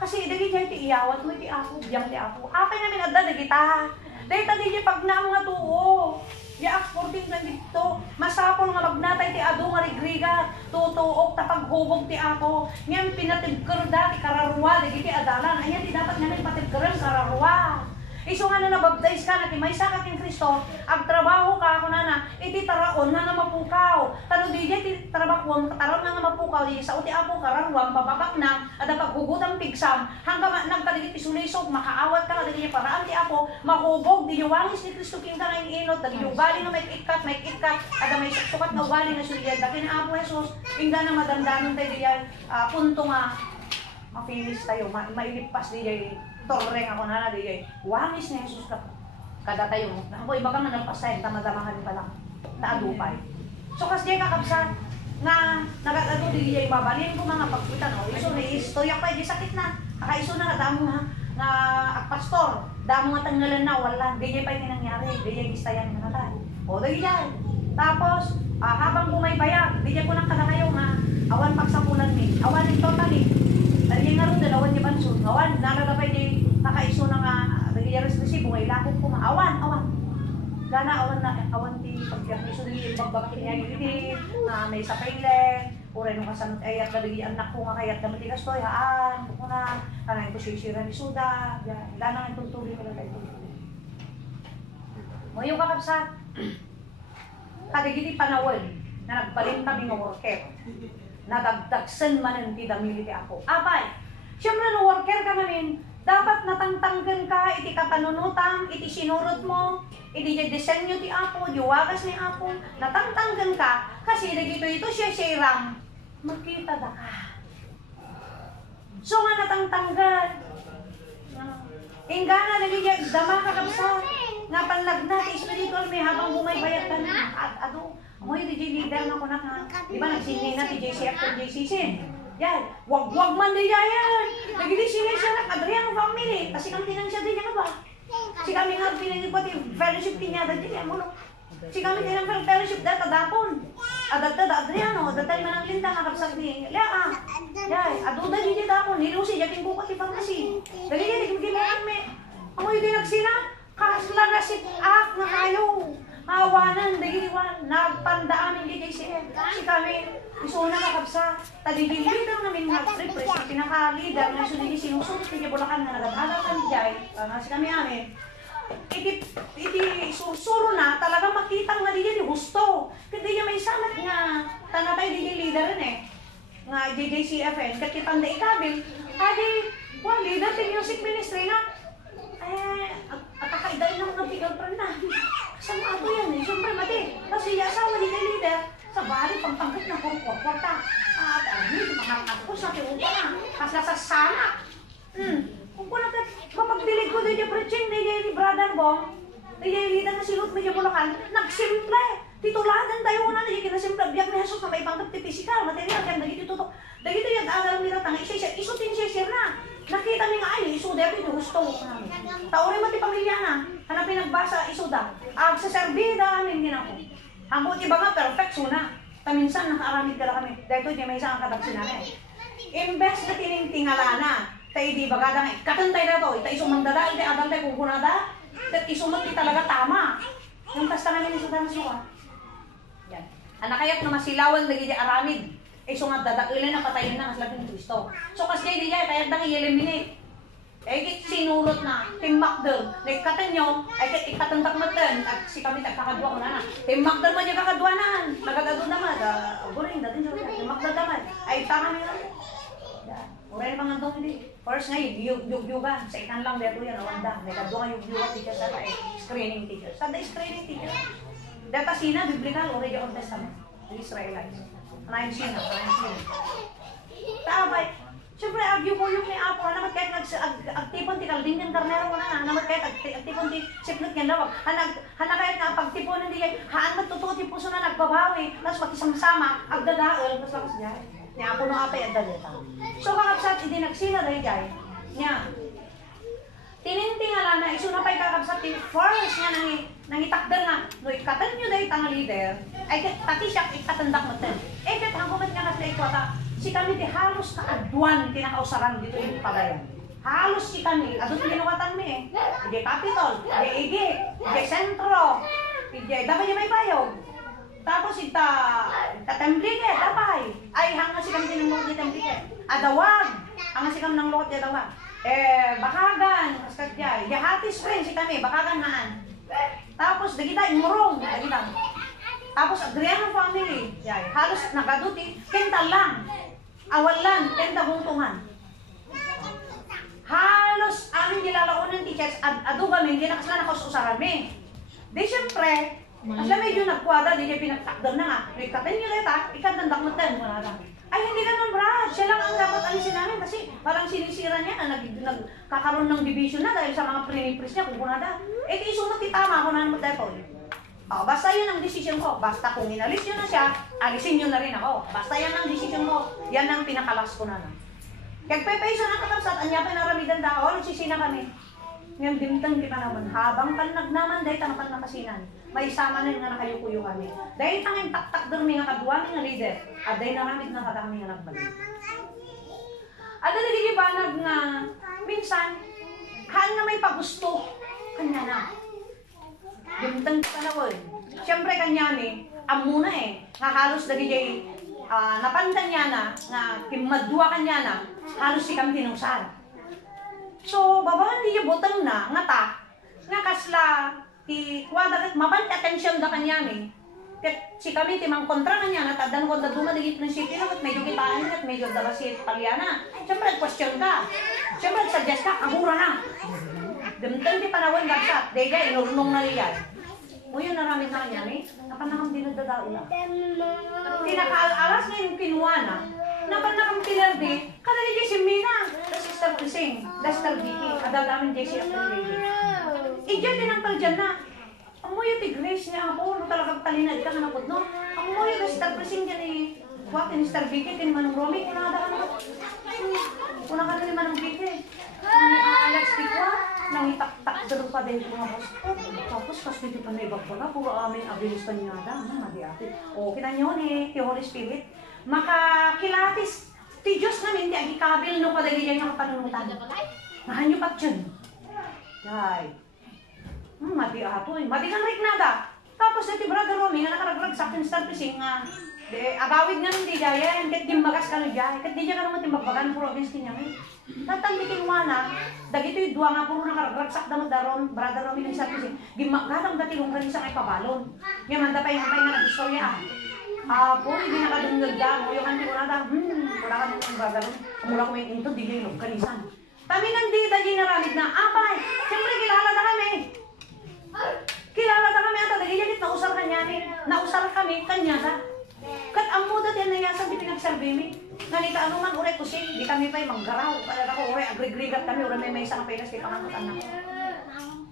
Kasi dali niya ti iyawat mo, ti ako, biyang ti ako. Apay namin adda, dali kita. Dahil tadi niya pag na mga tuo. Ya sporting na dito, masapol nga magnatay ti ado nga rigriga, tutuok tapaghubog ti ako. Ngayon pinatibker da ti kararwa, dagiti adalan. Ayan ti dapat nga patibkeran kararwa. Iso nga na nabaptize ka na ti may sakak yung Kristo, ag trabaho ka ako na iti taraon na mapukaw. Tano di ti trabaho taraon na mapukaw di sa uti apo kararwa bababak na ada paghugutan pigsam hanggang nagkadigit isulisog makaawat ka dili paraan ti apo mahubog di wangis ni Kristo king ka inot dagi ugali nga may ikat ada may sukat na ugali nga suliya dagi na apo Jesus inda na madamdanon tayo diyan punto nga ma-finish tayo mailipas di torreng ako na di wangis ni Jesus ka kada tayo ako iba ka man nagpasayin tamadamahan pa lang naadupay so kasi kakabsan na nagagano di diyan babalin ko mga pagkita no iso ni istorya pa di sakit na kakaiso na damo nga pastor damo nga tanggalan na wala di diyan pa yung nangyari di diyan gistayan nga natal o di diyan tapos habang bumaybayag di diyan ko nang kada kayo nga awan pagsapulan mi awan in totally dali nga ron dalawan di bansun awan nalalabay di kakaiso na nga dali yaris na si bungay lakot ko nga awan gana awan ti pagkakaiso dali magbakit niya gilid na may sapailen uray nung kasanot ayat dali anak ko nga kayat na matigas to haan ko na kanay ko sisira ni Suda dana nga tutuloy ko lang tayo mo yung kakabsat kadigiti panawal na nagbalin kami ng worker nadagdagsan man ti damili ti ako abay siyempre no worker ka manin dapat natangtanggan ka iti kapanunutan iti sinurot mo iti disenyo ti apo diwagas ni apo natangtanggan ka kasi dagito ito siya siram makita da ka so nga natangtanggan ingana nagigya dama ka kabsa nga panlagnat spiritual may habang bumaybayat ka na ado mo yung DJ leader na ko na ha. Di ba nagsingin na TJC after JCC? Yan. Wag man di yan. Nagili singin siya na Adriano family. Kasi kami tinan siya din yan ba? Si kami nga pinagin pati fellowship tinyada din yan mo no. Si kami tinan fellowship data dapon. Adata da Adriano. Adata man ang linda nga kapsat ni Lea. Yan. Aduda din dapon. Nilusi. Yakin ko pati pharmacy. Dali yan. Nagkikilaan me. Ako yung nagsina. Kasla na sit up na kayo. Awanan, dahiwan, nagpandaan hindi kay si kami, iso na kakabsa, tagigilitan namin nag-repress, pinaka-leader na iso nili sinusunod kaya Bulacan na nag-alaw kami dyan, si kami amin, iti susuro na, talaga makita nga di yan, gusto, kasi di may sanat nga, tanatay di leader rin nga JJCFN, katitanda ikabil, adi, leader ti music ministry nga, at kakaidain ng mga bigal na. Saan ato yan eh? Siyempre mati. Kasi asawa ni leader sa bali pangpangkat na kwarta. At mga ako sa tiyo na. Kasi nasa sana. Kung ko mapagdilig ko din yung preaching ni Brother Bong, ni leader na silot mo yung Bulacan, nagsimple. Tituladan tayo na niya kinasimple. Biyak ni Jesus na may pangkat ti physical, material, kaya naging tutok. Dagito yan, alam nila tanga, isutin siya na. Nakita niya nga ay, isuda ito, gusto ko namin. Tauri mo ti pamilya na, hanapin nagbasa, isuda. Sa serbida, amin din ako. Ang buti ba nga, perfect, na. Taminsan, nakaaramid ka kami. Dahil ito, may isang katagsin namin. Imbes na tinintingalana, tayo di bagada nga, katantay na to, ita isumandada, ita adantay kung kunada, at isumat di talaga tama. Yung kasta namin isuda na suka. Yan. Anakayat na masilawan, lagi di aramid. So nga dadakilin na patayin na kasi labing Kristo. So kasi di diya kaya dang i-eliminate. Kit sinurot na timbak daw. Nagkatan nyo, kit ikatantak matan at si kami Magdal man yung kakadwanan. Nagagado naman. Guring natin siya. Magdal naman. Ay, tanga nila. Uray mga doon hindi. First nga, yung sa ikan lang dito yan. Wanda. Nagkadwa nga yung teacher sa screening teacher. Sa screening teacher. Data sina, biblical, uray yung Old Testament. Israelites. Anayin sina. Tabay. Siyempre, agyo mo yung may apo, naman kahit agtipon ti kalding yung karnero mo na, naman kahit agtipon ti sipnot yan lawag. Hana kahit nga pagtiponan di haan magtututi puso na nagbabawi, tapos makisama-sama, agdadaol, tapos lakas niya. Niya, puno apay agdadeta. So, kakapsat, hindi nagsila dahil jay. Niya, tinintingala na, iso na pa'y kakapsat, first nga nangitakdal nga, no, ikatan nyo dahil tanga leader, ay pati siya ikatandak mo ten. Eh, kahit hangumat nga kasi ikwata, si kami di halos kaadwan tinakausaran dito yung pagayan. Halos si kami, adot linuwatan mi eh. Di Capitol, di Igi, di Sentro, di dapat yung may bayog. Tapos ita Temblique, dapat. Ay, hanga si kami tinanong di Temblique. Adawag, hanga si kami ng lokot di Adawag. Bakagan, kaskat jay. Yahatis rin si kami, bakagan haan. Tapos, dagita, imurong, dagita. Tapos, Adriano family, jay. Halos nagaduti, kental lang. Awalan, kenta buntungan. Halos amin nilalaunan teachers, adu kami, hindi na kasala nakasusaran mi. Di syempre, kasla medyo nagkwada, di niya pinagtakdal na nga. Ikatin nyo leta, ikandandak mo ten, wala lang. Ay, hindi ganun, Brad. Siya lang ang dapat alisin namin kasi parang sinisira niya na nagkakaroon ng division na dahil sa mga pre-pres niya, kung kunada. Eh, di sumat itama ako na naman dahil. Basta yun ang desisyon ko. Basta kung inalis nyo na siya, alisin nyo na rin ako. Basta yan ang desisyon ko. Yan ang pinakalas ko na lang. Kaya pepeso na kakapsat, anya pa naramidan dao, nagsisina kami. Ngayon dimtang di pa naman. Habang panagnaman, dahil tanapan nakasinan. May isama na nga nakayukuyo kami. Dahil tangin taktak doon nga kaduwa nga leader. At dahil naramid na kami nga nagbalik. At dahil nagigibanag nga, minsan, haan nga may pagusto. Kanya na. Dimtang panawon. Siyempre kanyami, amuna eh. Nga halos dagijay, napandan niya na, nga kimadwa kanya na, halos si kami tinusal. So, babahan di butang na, nga ta, nga kasla, ti kwadagat, mapan attention da kanyami. Kat si kami timang kontra kanya na, tadan ko da dumadigit ng city na, at medyo kitaan at medyo daba si Paliana. Siyempre, question ka. Siyempre, suggest ka, agura na. Dimtang di panawon gagsat, dega, inurnong na liyan. O yun, naramid na kanya, eh. Napanakam din nagdadao na. Tinakaalas na yung kinuha na. Napanakam tilardi, kadali J.C. Mina, the sister Prising, the sister Vicky, adagamin J.C. after lady. Idiyan din ang taljan na. Ang mo yung tigres niya ako, no talagang talinad ka nga napod, no? Ang mo yung the sister Prising dyan eh. Wak, ni sister Vicky, tin manong Romy, kuna ka na. Kuna ka na ni manong Vicky. Alex Tikwa, nangitak-tak dalo pa din ko nga boss. Tapos kasi dito pa na ibagbaga, puro aming abilis pa niya na, madi ate. O, kita nyo ni Holy Spirit, makakilatis, ti Diyos namin, di agikabil no kadali dyan yung panunutan. Nahanyo pat dyan. Yay. Madi ato eh, madi kang riknada. Tapos na ti Brother Romy, nga nakaraglag sa akin start pising nga, agawid nga hindi dyan, kat di magas ka no dyan, kat di dyan ka naman timagbagan, province niya eh. Tatambitin mo na, dagito yung duwa nga puro nakaragsak damod daron, Brother Romy ng sabi siya, gimagatang dati kung rin isang ay pabalon. Ngayon, manda pa yung nga nag-istorya. Puro hindi nakadunggag da, yung kanti ko na da, wala ka nung Brother Romy, mula ko yung ito, di yung kanisan. Kami nandita di naramid na, apay, siyempre kilala na kami. Kilala na kami, ata, dagigit nausar kanya ni, nausar kami, kanya da. Kat ang muda din na yasan, di pinagsalbi mi. Nalita ano man, uray ko siya, di kami pa'y manggaraw. Para ako, uray, agrig-grigat kami, uray may isang pelas, kay pangangot anak.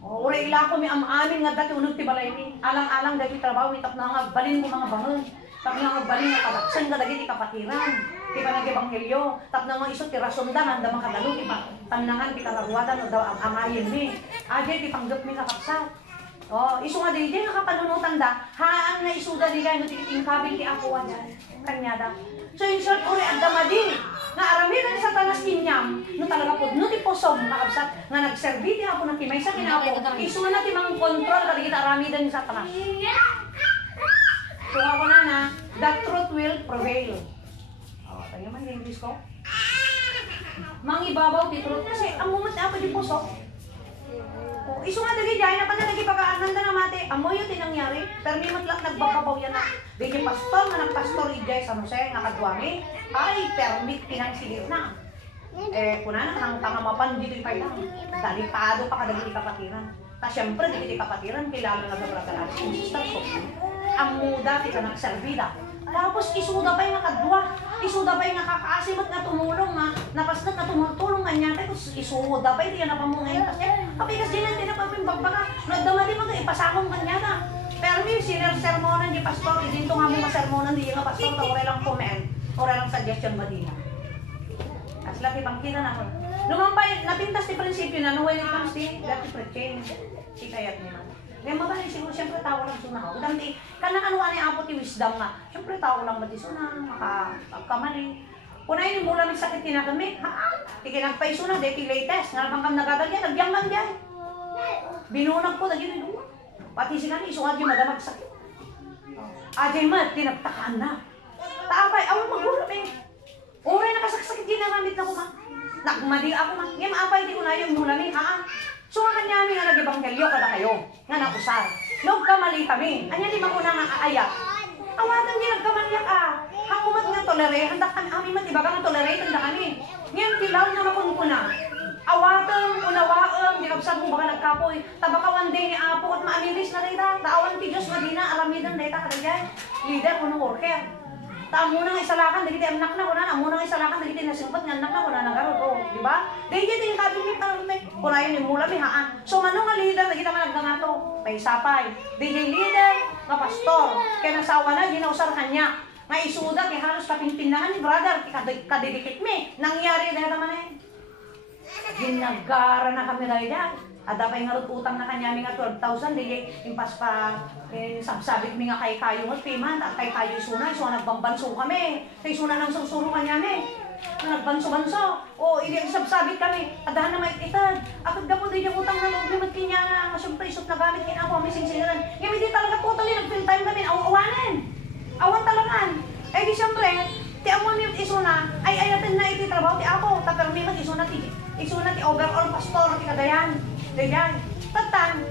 Uray, ila ko mi amin nga dati, unod ti balay mi. Alang-alang, dati trabaho, itap na nga, balin mo mga bangon. Tap na nga, balin nga kadaksan nga, dagi ti kapatiran. Ti pa nag-ebanghelyo. Tap na nga, isot, ti rasundan, anda makadalo, ti panangan, ti kalaruwadan, o daw ang amayin mi. Adi, ti panggap mi kakapsat. Iso nga di nga kapanunutan da, haan na isuda di kayo, tikiting kabil ti ako dyan, kanya da. So in short, uri, agdamadi, nga aramidan sa tanas kinyam, no talaga po, no ti posom, makabsat, nga nagserbi ti ako na timay sa kinako, iso na ti mang kontrol, kasi kita aramidan sa tanas. So ako na, the truth will prevail. Tayo man yung English ko. Mangibabaw ti truth, kasi ang mumat na ako di poso. O, iso nga dali, dahil na pa na nagipagaanan na mati. Amo yun din nangyari. Pero may matlang nagbababaw yan na. Bigyan pastor, nga nagpastor ijay sa Jose, nga kadwami. Ay, permit pinangsilir na. Kuna na, nang pangamapan dito ipailang. Dalipado pa kadali kapatiran. Ta siyempre, dito kapatiran, kilala na gabragalan. Yung sister ko. Ang muda, tika nagservida. Tapos isuda pa yung nakadwa. Isuda pa yung nakakaasimat na tumulong nga. Napasnak na tumutulong nga niya. Tapos isuda pa, hindi yan na pamungayin. Kapikas din natin na pagpagbaga. Nagdamali mga ipasakong kanya na. Pero may sermonan di pastor. Dito nga mo masermonan di yung pastor. Ore lang comment. Ore lang suggestion ba din. As laki pangkita na ako. Lumampay, napintas di prinsipyo na. No, when it comes to that is preaching. Si kayat niya. Kaya mabalik siguro, siyempre tao lang suna ako. Dami, kanang ano yung apo ti wisdom nga. Siyempre tao lang matisuna, makakamaling. Kung na yun, mula may sakit kinakami, tikinagpaiso na, deti latest. Nga bang kam nagagalyan, nagyang lang dyan. Binunag ko, nagyan yung pati si kami, isungat yung madamag sakit. Ajay mat, tinagtakaan na. Taapay, awang magulam eh. Uray nakasaksakit din nagamit na ko ma. Nagmadi ako ma. Ngayon maapay, di ko na yung mula ni, So nga kanyami nga nag-ebanghelyo kada kayo, nga nakusar. Log kamali kami, anya di makuna nga aayak. Awatan di nagkamaliak Hakumat nga tolere, handa kami, amin man iba ka nga tolere, handa kami. Ngayon tilaw na makunkuna. Awatan, unawaan, di kapsad mo baka nagkapoy. Tabakawan din ni Apo at maamilis na rita. Taawan ti Diyos Madina, alamidan rita kada dyan. Leader, unang worker. Taan mo nang isalakan, dagiti anak na ko na, amo nang isalakan, dagiti nasimpat nga anak na ko na nagarod, di ba? Dahil dito yung kabin may kunayon yung mula, may haan. So, manong nga leader, dagiti nga nagdangato, may sapay. Dahil leader, nga pastor, kaya nasawa na, ginausar kanya. Nga isuda, kaya halos kapinpinangan ni brother, kadidikit me. Nangyari dahil naman eh. Ginagara na kami dahil yan. Ada pa yung utang na kanya nga 12,000, di impas pa sabsabit mi nga kay kayo ng payment at kay kayo isuna, so nagbambanso kami. Kay isuna ng susuro kanya mi. Nagbanso-banso. O ili sabsabit kami. Adahan na maititad. Akad ka po di yung utang na loob limot kanya nga syempre isot na gamit kina ako, may singsiran. Ngayon di talaga totally nag-fill time kami, awanin. Awan talagan. Eh di syempre, ti amo mi isuna, ay ayatin na iti trabaho ti ako. Tapos mi isuna ti overall pastor ti kadayan. Dayan, tatan,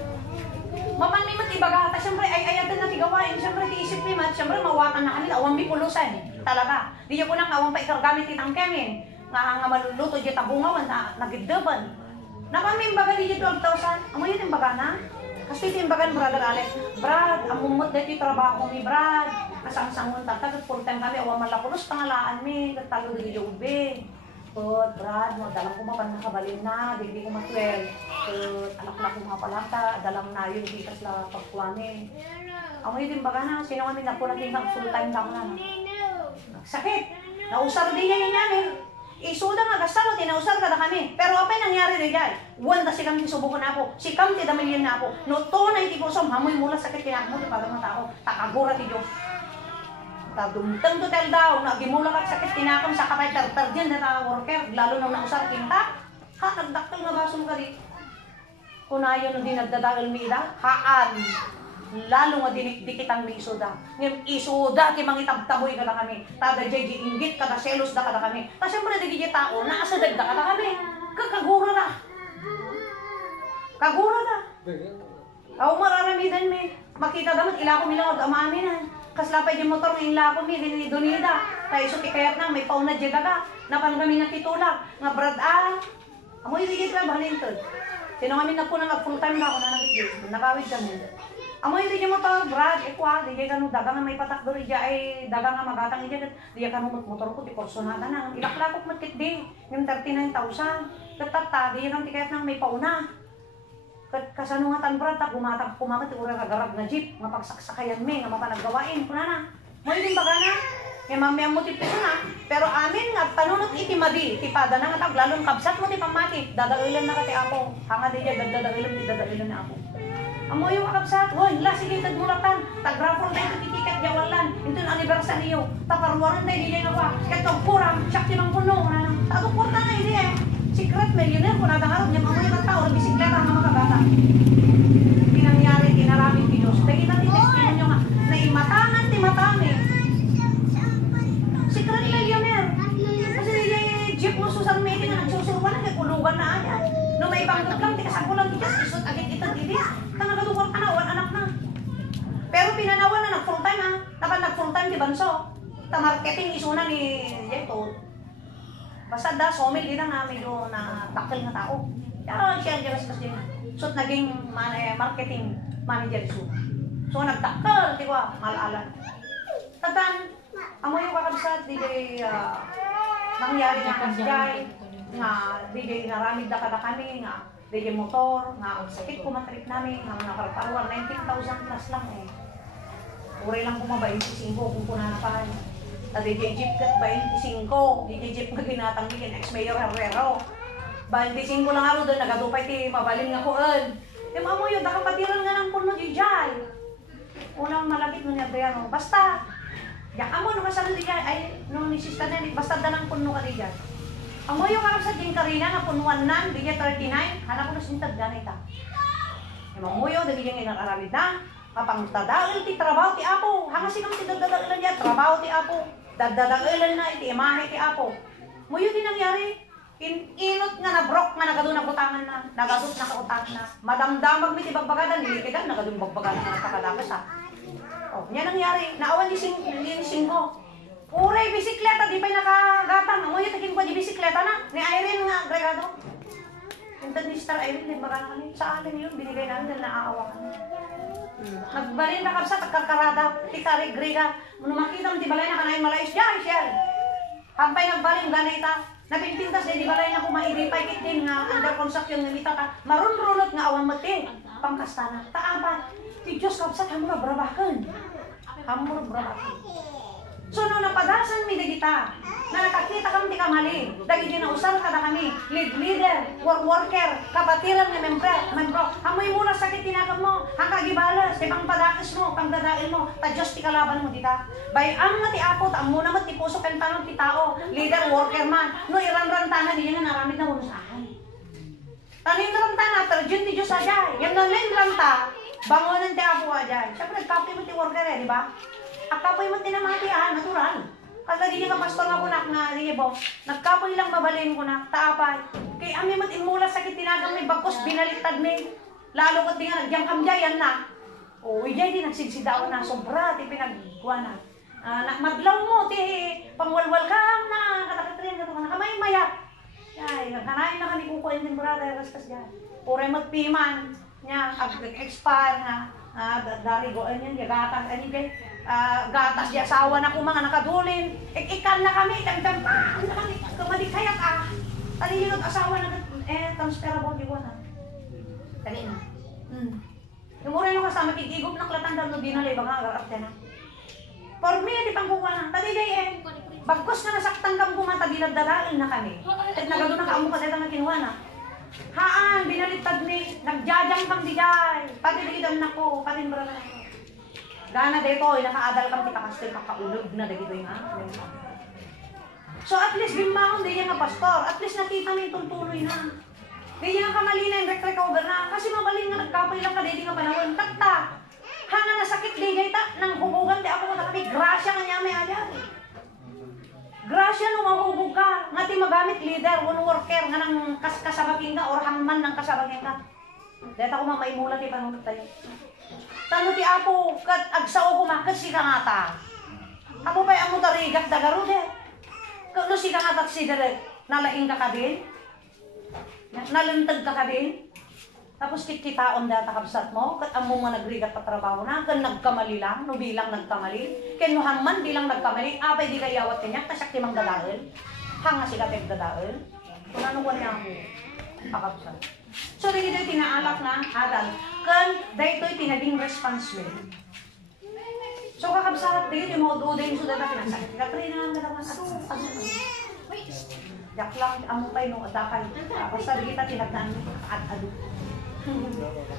mamanimat ibagata, siyempre ay ayatin na tigawain, siyempre tiisip ni Mat, siyempre mawakan na kami, awang bipulusan, talaga. Di niya po nang awang pa ikargamit itang kemin, nga maluluto diya tabungawan na nagiddaban. Napamimbaga di niya 12,000, amo yun yung baga na? Kasi ito yung bagan, brother Alex, Brad, ang mumot dito yung trabaho mi, Brad, kasang-sangon tatag, full time kami, awang malapulos, pangalaan mi, talo di niya ube. Brad, dalang ko mapan nakabalin na, hindi ko matwel. Anak na ko mapalata, dalang na yun, hindi kas la pagkuwanin. Ako yun din baga na, sino kami nakulang yung full time ka ko na. Sakit, nausar din niya yun namin. Isuda nga, kasama, tinausar ka na kami. Pero apa yung nangyari rin dyan? Wanda si kami subukan na ako, si kami damilyan na ako. No, to na hindi ko som, hamoy mula sakit kinakmo, para matao, takagura ti Diyos. Dumtang to tel daw, nagimula ka sakit tinakam sa kapay tartar dyan na worker, lalo na nausar kinta. Nagdaktal na basong ka rin. Kunayon na din nagdadagal mi ida, haan. Lalo nga dinikdikitan mi isuda. Ngayon isuda, kimang itabtaboy ka na kami. Tada jay inggit ka na, selos na ka na kami. Ta siyempre nagigit tao, naasadag na ka na kami. Kagura na. Kagura na. Aw mararamidan mi. Makita damat, ila ko milawag, amaminan. Kaslapay yung motor ng ila ko mi, dinida. Tayo so tikayat na, may pauna dyan ka. Napan kami natitulak. Nga brad amoy digit ka, bahalin to. Sino kami na po nang full time na ako na nagigit. Nakawid kami. Amoy digit motor, brad, ekwa, digit ka nung dagang nga may patak doon, ay dagang nga magatang dyan. Digit ka nung motor ko, ti porsonada na. Ilaklakot matkit di, yung 39,000. Katata, digit kang tikayat na may pauna. Kasanungatan brad, gumatang kumamat, urang agarag na jeep, nga pagsaksakayan mi, nga mapanaggawain, kuna na. Moy din baga na, kaya mamaya mo tipis na. Pero amin nga, tanunot iti madi, tipada na nga tag, lalong kabsat mo ti pamati, dadailan na kati ako. Hanga di dyan, dadailan na ako. Amo yung kakabsat, hoy, la, sige, tagmulatan, tagrapor na ito titikat, jawalan, ito yung anibersaryo, taparwaran na hindi dyan ako, kahit kang kurang, syakti ng puno, tato porta na hindi secret millionaire, kung nadangarap niya, mamuhay ng tao, bisikleta ang mga kabata. Pinangyari, kinaraming Diyos. Dahil natin testimonyo nga, na imatangan, timatami. Secret millionaire. Kasi jeep mo susang meeting na nagsusuruan, nagkulugan na ayan. No may pangkat lang, di kasakulang di kas, isot agit pinanawan na nag-full time ha. Dapat nag-full time di Banso. Ta marketing isuna ni Jeto. Basta da somil din na medyo na takil na tao. Kaya siya jelas kasi so naging marketing manager isuna. So nagtakal, di ba? Malalan. Tatan, amo yung kakabsat, DJ, nangyari na kasjay, nga DJ naramid na kada kami, nga DJ motor, nga sakit ko matrik namin, nga nakarparuan, 19,000 plus lang eh. Uri lang kumaba, 25 kung kunanapan. Ta DJ Jeep kat 25, DJ Jeep nga ginatanggikin, ex-mayor Herrero. 25 lang araw doon, nagadupay ti mabalin nga kuan. Di mo yun, nakapatiran nga ng puno DJ. Unang malapit mo niya Adriano, basta, yak amo no kasal diyan ay no ni sista na basta danang puno ka diyan. Amo yung karap sa din Karina na punuan nan diya 39 hanap ko no sintad ganay ta. Amo yo dagi yang inaramid na kapang tadael ti trabaho ti apo hanga sinong ti dadadaelan diya trabaho ti apo dadadaelan na iti imahe ti apo. Muyo din nangyari inot nga na brok nga nagado na butangan na nagadot na kautangan na madamdamag mi ti bagbagadan dilikidan nagadun bagbagadan na nakakadakas ha. Oh, niya nangyari. Naawan ni Singko. Uray, bisikleta, di pa'y nakagatang. Amoy, tagin ko di bisikleta na. Ni Irene nga, agregado. Yung ni Star Irene, di ba kami? Sa akin yun, binigay namin dahil naaawa kami. Nagbalin na kapsa, tagkakarada, tikari, grega. Muna makita mo, di balay na kanayin malayos. Diyan, Shell. Hampay nagbalin, ganita. Napinpintas, di balay na kumaidipay kitin nga under construction ng ita ta. Marunrunot nga awang mati. Pangkastana. Taaban. Ti Diyos kapsat, hamura brabakan. Hamura brabakan. So, nung napadasan mi dagita, na nakakita kami di kamali, dagi din na usar kada kami, leader, worker, kapatiran ng membro, hamoy muna sakit tinakam mo, hanggang gibalas, di pang padakis mo, pang dadail mo, ta Diyos ti kalaban mo dita. Bayang nga ti apo, ta muna mo ti puso kan tanong ti tao, leader, worker man, no iran-rantanan, di na naramid na muna sa akin. Tanin rantana, tarjun ti Diyos ajay, yung nalin ranta, bangonan ti apo ajay. Siyempre, nagkapoy mo ti worker eh, di ba? Akapoy mo tinamati natural. Kasi lagi niya ka pastor nga kunak na, sige bo, nagkapoy lang mabalin ko na, taapay. Kay ami mo't imula sakit tinagang may bagkos, binaliktad may, lalo ko't di nga, nagyang kamjayan na. O, ijay di nagsigsidaw na, sobra, ti pinagkuha na. Madlaw mo, ti pangwalwal ka na, katakatrin, kamay mayat. Ay, kanain na kami kukuha yung brother, raskas dyan. Pure mo't piman, niya, expire na, dari go, anyan, gatas, anyan kay, gatas di asawa na ko mga nakadulin. Ikan na kami, dagdag na kami, kumalikayat Tali yun asawa na, transferable di ko na. Tali na. Yung mura yung kasama, kikigop ng klatandang no dinalay, baka agarap na. For me, di pang kukuha na. Tali day bagkos na nasaktan kang kumata, dinagdadain na kami. At nagado na kaamo kasi na kinuha na. Haan, binaliktad ni, nagjajang pang dijay. Pati digidan na ko, pati mbara na ko. Gana dito, nakaadal kang kita kasi kakaulog na dito yung So at least bimangon din yung pastor, at least nakita na yung tuntuloy na. Di yung kamali na yung recover na, kasi mabalin nga nagkapoy lang ka, di nga panahon, takta. Hanga na sakit di ta, nang hubugan di ako na kami, grasya nga niya may ayan. Grasya nung mahubog ka, nga ti magamit leader, one worker, nga nang kasabagin ka, or hangman ng kasabagin ka. Dito ako mamaimulat yung panunod tayo. Tano ti apo, kat agsao ko makas si kangata. Apo pa'y amo tarigat dagaro de. Kano si kangata si direk, nalaing ka ka din? Nalintag ka din? Tapos kikitaon data kabsat mo, kat amo nga nagrigat pa trabaho na, kan nagkamali lang, no bilang nagkamali. Ken no hangman bilang nagkamali, apay di kayawat kanya, kasak timang dadael. Hanga si kateg dadael. Kung ano ko niya ako, pakabsat. So, dito tinaalak na adal. Kan, dito tinaging responsible. So, kakabsarap dito yung mga duda yung sudat na pinasakit. Katrin na nga naman, yak lang, amupay nung adakay. Basta dito tinagdaan mo, ad-ado.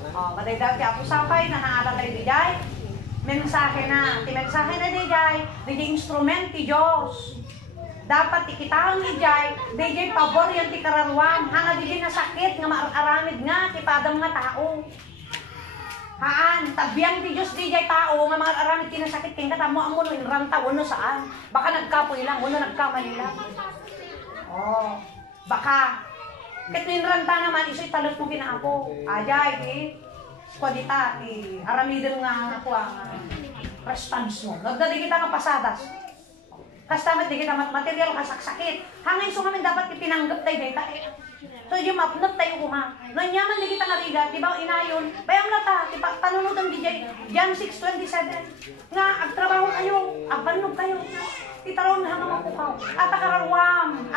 Maday dati ako sapay na naalak kayo dijay. Mensahe na, mensahe na dijay, dijay instrument ti Diyos. Dapat ikitahang ijay, dijay pabor yung ti kararwam, hanga dijay na sakit, nga maaramid nga, ti padam nga tao. Haan, tabiyang ti Diyos dijay tao, nga mga aramid kinasakit, kaya katamo ang muno, inranta, uno saan. Baka nagkapoy lang, uno nagkamali lang. Baka. Kat inranta naman, iso'y talot mo kinaapo. Ajay, Kwadita, aramidin nga ako ang response mo. Nagdadi kita ng pasadas. Kastamat di kita material kasaksakit. Hangin so kami dapat ipinanggap tayo dito. So yung mapnap tayo kuma. Nanyaman di kita ngarigat, di ba inayon? Bayang lata, panunud ang DJ, John 6:27. Nga, agtrabaho kayo, agpanog kayo. Titaron na hanggang mapukaw. Atakararwam,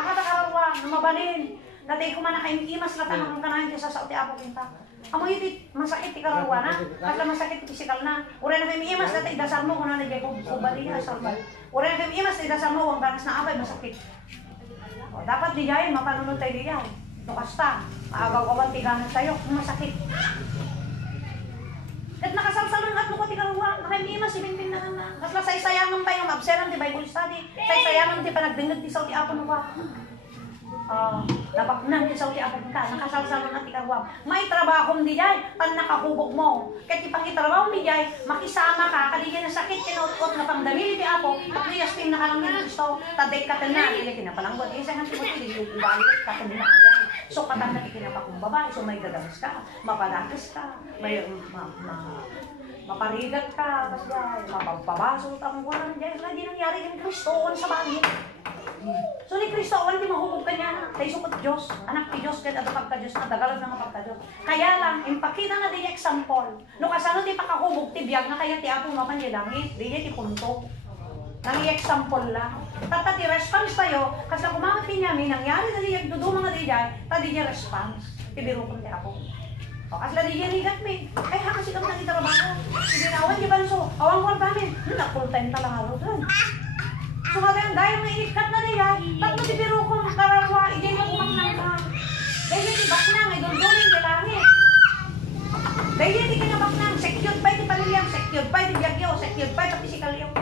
mabalin. Dati ko man na kayong imas lata hanggang kanahin siya sa uti apo kinta. Amo yun, masakit ti kararwa na. At masakit pisikal na. Ura na kayong imas dati idasar mo kung na nagyay ko baliya. Ura na kayong imas idasar mo kung ganas na apay masakit. O, dapat di jayan, mapanunod tayo di jayan. Ito kasta, maagaw-gawan tiganan tayo kung masakit. At nakasalsalong at lukot ikaruwa, nakayong imas ibinpin na. Kasla say-sayangan tayo, mabseran ti Bible study. Say-sayangan ti panagdingag ti sa uti apo na ba. Napaknang ti sa uti apo ka, nakasalsalong at ikaruwa. May trabaho di jay, pan nakahubog mo. Kahit ipang itrabaho di jay, makisama ka, kaligyan na sakit, kinuot na pangdamili di apo, at liyas tim na kalang nila gusto, taday ka tanan, hindi kinapalanggot. Isa nga tibot, hindi ubalik ka tanan na jay. So katang nakikinapakong babae, so may gadamas ka, mapadakas ka, may maparigat ka, mapapabaso, tamang walang dyan. Wala di nangyari kang Kristoon sa bagay. So ni Kristoon, di mahubog ka niya. Tayo sukot Diyos, anak ni Diyos, kahit ato pagka-Diyos na, dagalog na pagka-Diyos. Kaya lang, impakita na di example. No kasano di pakahubog, tibiyag na kaya ti Apo mapanilangit, di niya ti punto. Nang example lang. Tata ti response tayo, kasi kumangat din niya, may nangyari na di dudu mga di dyan, tadi niya response. Tibiro ko ti Apo. O, kasi di niya higat me. Ay, kasi kami nakitrabaho. Hindi na awan, di ba so? Awang ko namin. Full time talang araw doon. So, kaya dahil may inikat na niya, tatlo di biro ko, kararwa, ijay mo kumaknang ka. Dahil di baknang, ay dulduling di langit. Dahil di kinabaknang, secured pa di pamilyang, secured pa di biyagyo, secured pa di physical yung.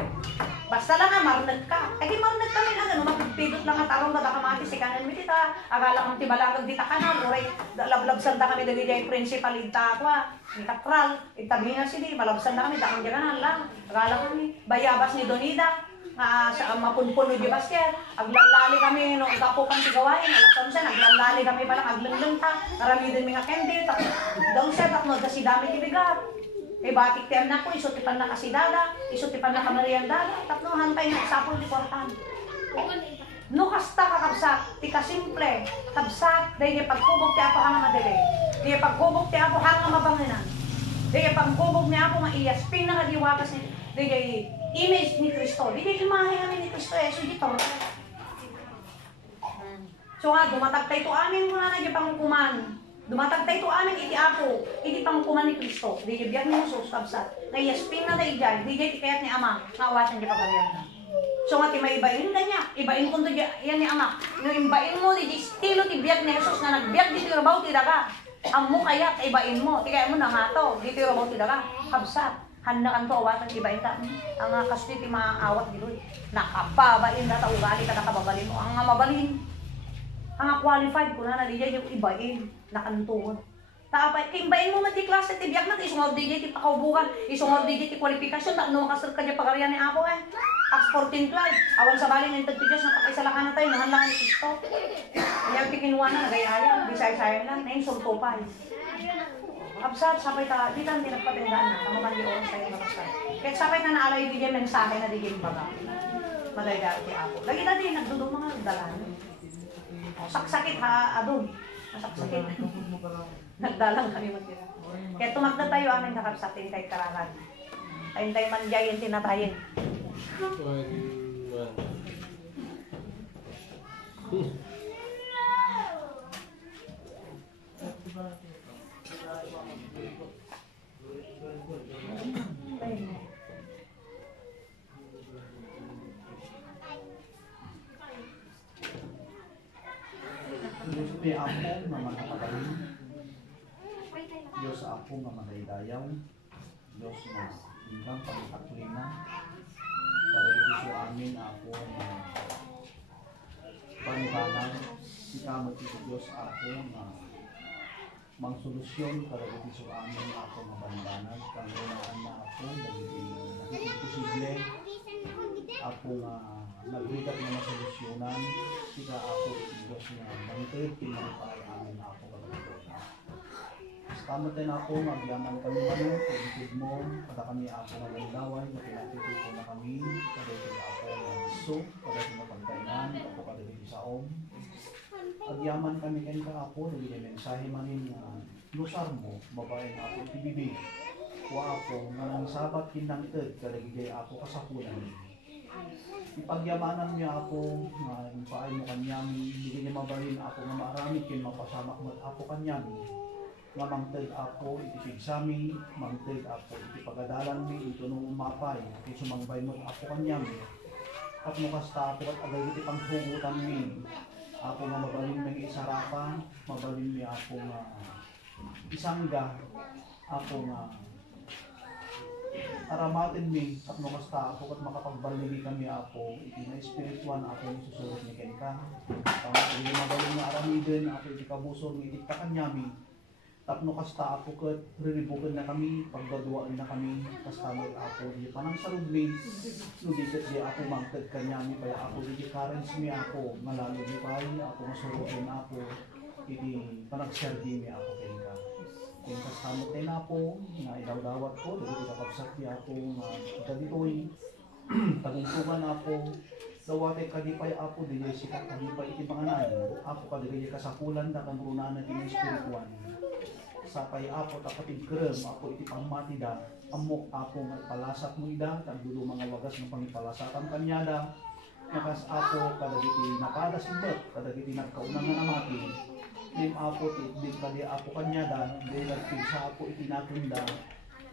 Basta lang nga, marunag ka. Eh di marunag kami na, ano, magpidot lang ang tarong na dakamati si kanan mi tita. Agala kang tibalagag dita kanan, uray, lablabsan da kami dagi jay principal ita ako, ni Katral, itabi na sili, malabsan da kami, dakang dyan lang. Agala kami, bayabas ni Donida. Sa mapunpuno di basket, aglalali kami no kapukan ti gawain, alakon siya, aglalali kami palang aglunglung ta, karami din mga kendi, daw siya takno da si dami ti bigat. Eh batik ti anak ko, isutipan na kasidada, isutipan na kamariandada, takno hantay na sapol di kwartan. No kasta kakabsat, ti kasimple, kabsat, dahil pagkubog ti apo hanga madali, dahil pagkubog ti apo hanga mabanginan, dahil pagkubog ni apo nga iyas, pinakadiwakas ni, dahil image ni Kristo. Hindi imahe kami ni Kristo Yesu dito. So nga, dumatag tayo amin muna na di pangkuman. Dumatag tayo amin iti Apo, iti pangkuman ni Kristo. Di di biyak ni Jesus kabsat. Ngayaspin na tayo dyan, di di kayat ni Ama, ngawatan di pagkariyan na. So nga, ti maibayin ka niya. Ibayin kung to yan ni Ama. Nung imbayin mo, di estilo ti biyak ni Jesus na nagbiyak di tirabaw ti daga. Ang mo kaya, ibayin mo. Ti kaya mo na nga to, di tirabaw ti daga. Kabsat. Handa kan to awatan ibayin ta. Ang kasli ti maawat giloy. Nakababalin na ta ugali ka nakababalin mo. Ang mabalin. Ang qualified ko na diya yung ibayin nakantuon. Taapay kimbayin mo man ti klase ti biyak na ti isungod diya ti pakaubukan, isungod diya ti kwalifikasyon ta no kasar ka diya pagarian ni Apo eh. Acts 14:12. Awan sa balin ng tagtiyos na pakaisalakan na tayo nahanlangan ni Kristo. Ayaw ti kinuha na nagay-ayaw, bisay-sayan lang, na yung sulto pa. Absat, sabay ta, di tan tinagpatindaan na, tamaman di oras tayo mabasa. Kaya sabay na naalay di dyan mensahe na di dyan baga. Madayga ti Apo. Lagi na din, nagdudong mga dalan. Saksakit ha, adun. Masaksakit. Nagdalang kami magtira. Kaya tumagda tayo aming kakabsatin kay Kararan. Tayo man diyan tinatayin. Diyos ti Apo nga magkapagaling, Diyos Apo nga magaydayaw, Diyos nga hinggang pagkatuloy para dito sa amin Apo nga pangbanan, ikamot ito Diyos Apo nga mangsolusyon para dito sa amin Apo nga pangbanan, panggunaan na Apo, nagiging posible, Apo nga nagrigat na masolusyonan, sila Apo Diyos nga mangitid, pinagpapay amin Apo kapag Kastamot din ako, magyaman kami ano, pagkikid mo, kada kami ako na laway, napinatituto na kami, kada ito ako ng so, kada ito na pagkainan, ako kada ito sa om. Agyaman kami kayo ka ako, nagiging mensahe manin na lusar mo, babae na ako itibibig. Wa ako, nga sabat kinangtid, kada gigay ako kasapunan. Ipagyamanan niya ako, nga ipaay mo kanyami, hindi niya mabalin ako nga maaramid kin mapasamak mo ako kanyami. Nga mangtid ako, itipigsami, mangtid ako, itipagadalan mi, ito nung umapay, iti sumangbay mo ako kanyami. At mukasta ako at agay iti panghugutan mi. Ako nga mabalin ng isarapa, mabalin mi ako nga isangga, ako nga aramatin mi at makasta ako at makapagbalili kami ako iti na espirituan ako yung susurot ni Kenka tama iti magaling na aramidin ako iti kabusor ng iti kakanyami tapno kasta ako kat riribukan na kami pagdaduan na kami kastamot ako di panang sarugli nudikat di ako mangtad kanyami kaya ako iti karens mi ako malalo di kay ako masurutin ako iti panagserdi mi ako Kenka kung kastamot tayo na po, nga idawdawat ko, dito kapagsak di ako, nga dito'y tagungtungan ako, dawatay kadipay ako, di niya sikat kadipay iti panganan, ako kadigay kasapulan na kamrunan na iti espirituan. Sapay ako, tapatig krem, ako iti pangmatida, amok ako nga ipalasat mo ida, tagdulo mga wagas ng pangipalasatan kanyada, nakas ako kadagiti napadas ibet, kadagiti nagkaunang nga namati, lim ako din kadi ako kanyada, din nagpisa ako itinatunda,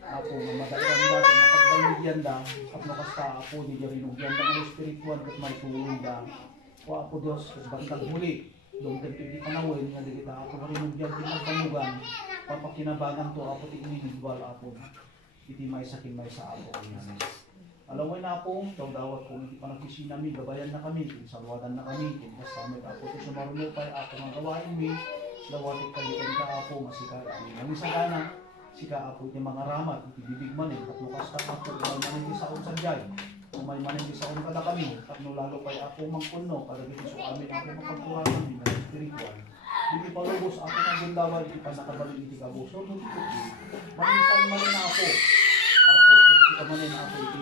ako nga madairan da, mapagbaligyan da, at nakasta ako di rinugyan da ng espirituan kat may tulong da, o ako Diyos, kat bantag muli, doon kanto panawin, nga di kita ako rinugyan din ng panugan, papakinabangan to ako ti individual ako, iti may sakin may sa ako kanyan. Alaway na po, dawdawat po, hindi pa nagkisinami, gabayan na kami, salwadan na kami, kastamit ako, ito sumarunupay, ako ng gawain mi, dawatik kalitan ka ako, masika, nangisagana, sika ako iti mga ramat, iti bibig manin, tapno kasta ako, umay manin sa on sadyay, umay manin sa on kada kami, tapno lalo pa'y ako mangpuno, kada giti so amin ako mapagturanan, min na spiritual. Hindi pa lubos ako ng gundawan, hindi pa nakabalik iti kabuso, manisan manin ako, kita manin ako iti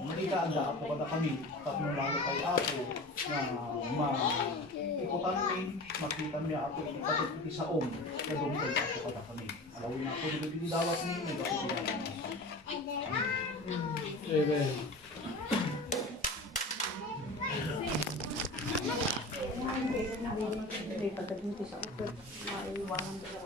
magikaanda ako kada kami tapno lalo kay ako na maikutan mi makita mi ako iti patid iti saom na dumtay ako kada kami alawin ako dito iti dawat mi may bakit pinagamas. Amen. Hindi pagdating sa upod, maiwanan sa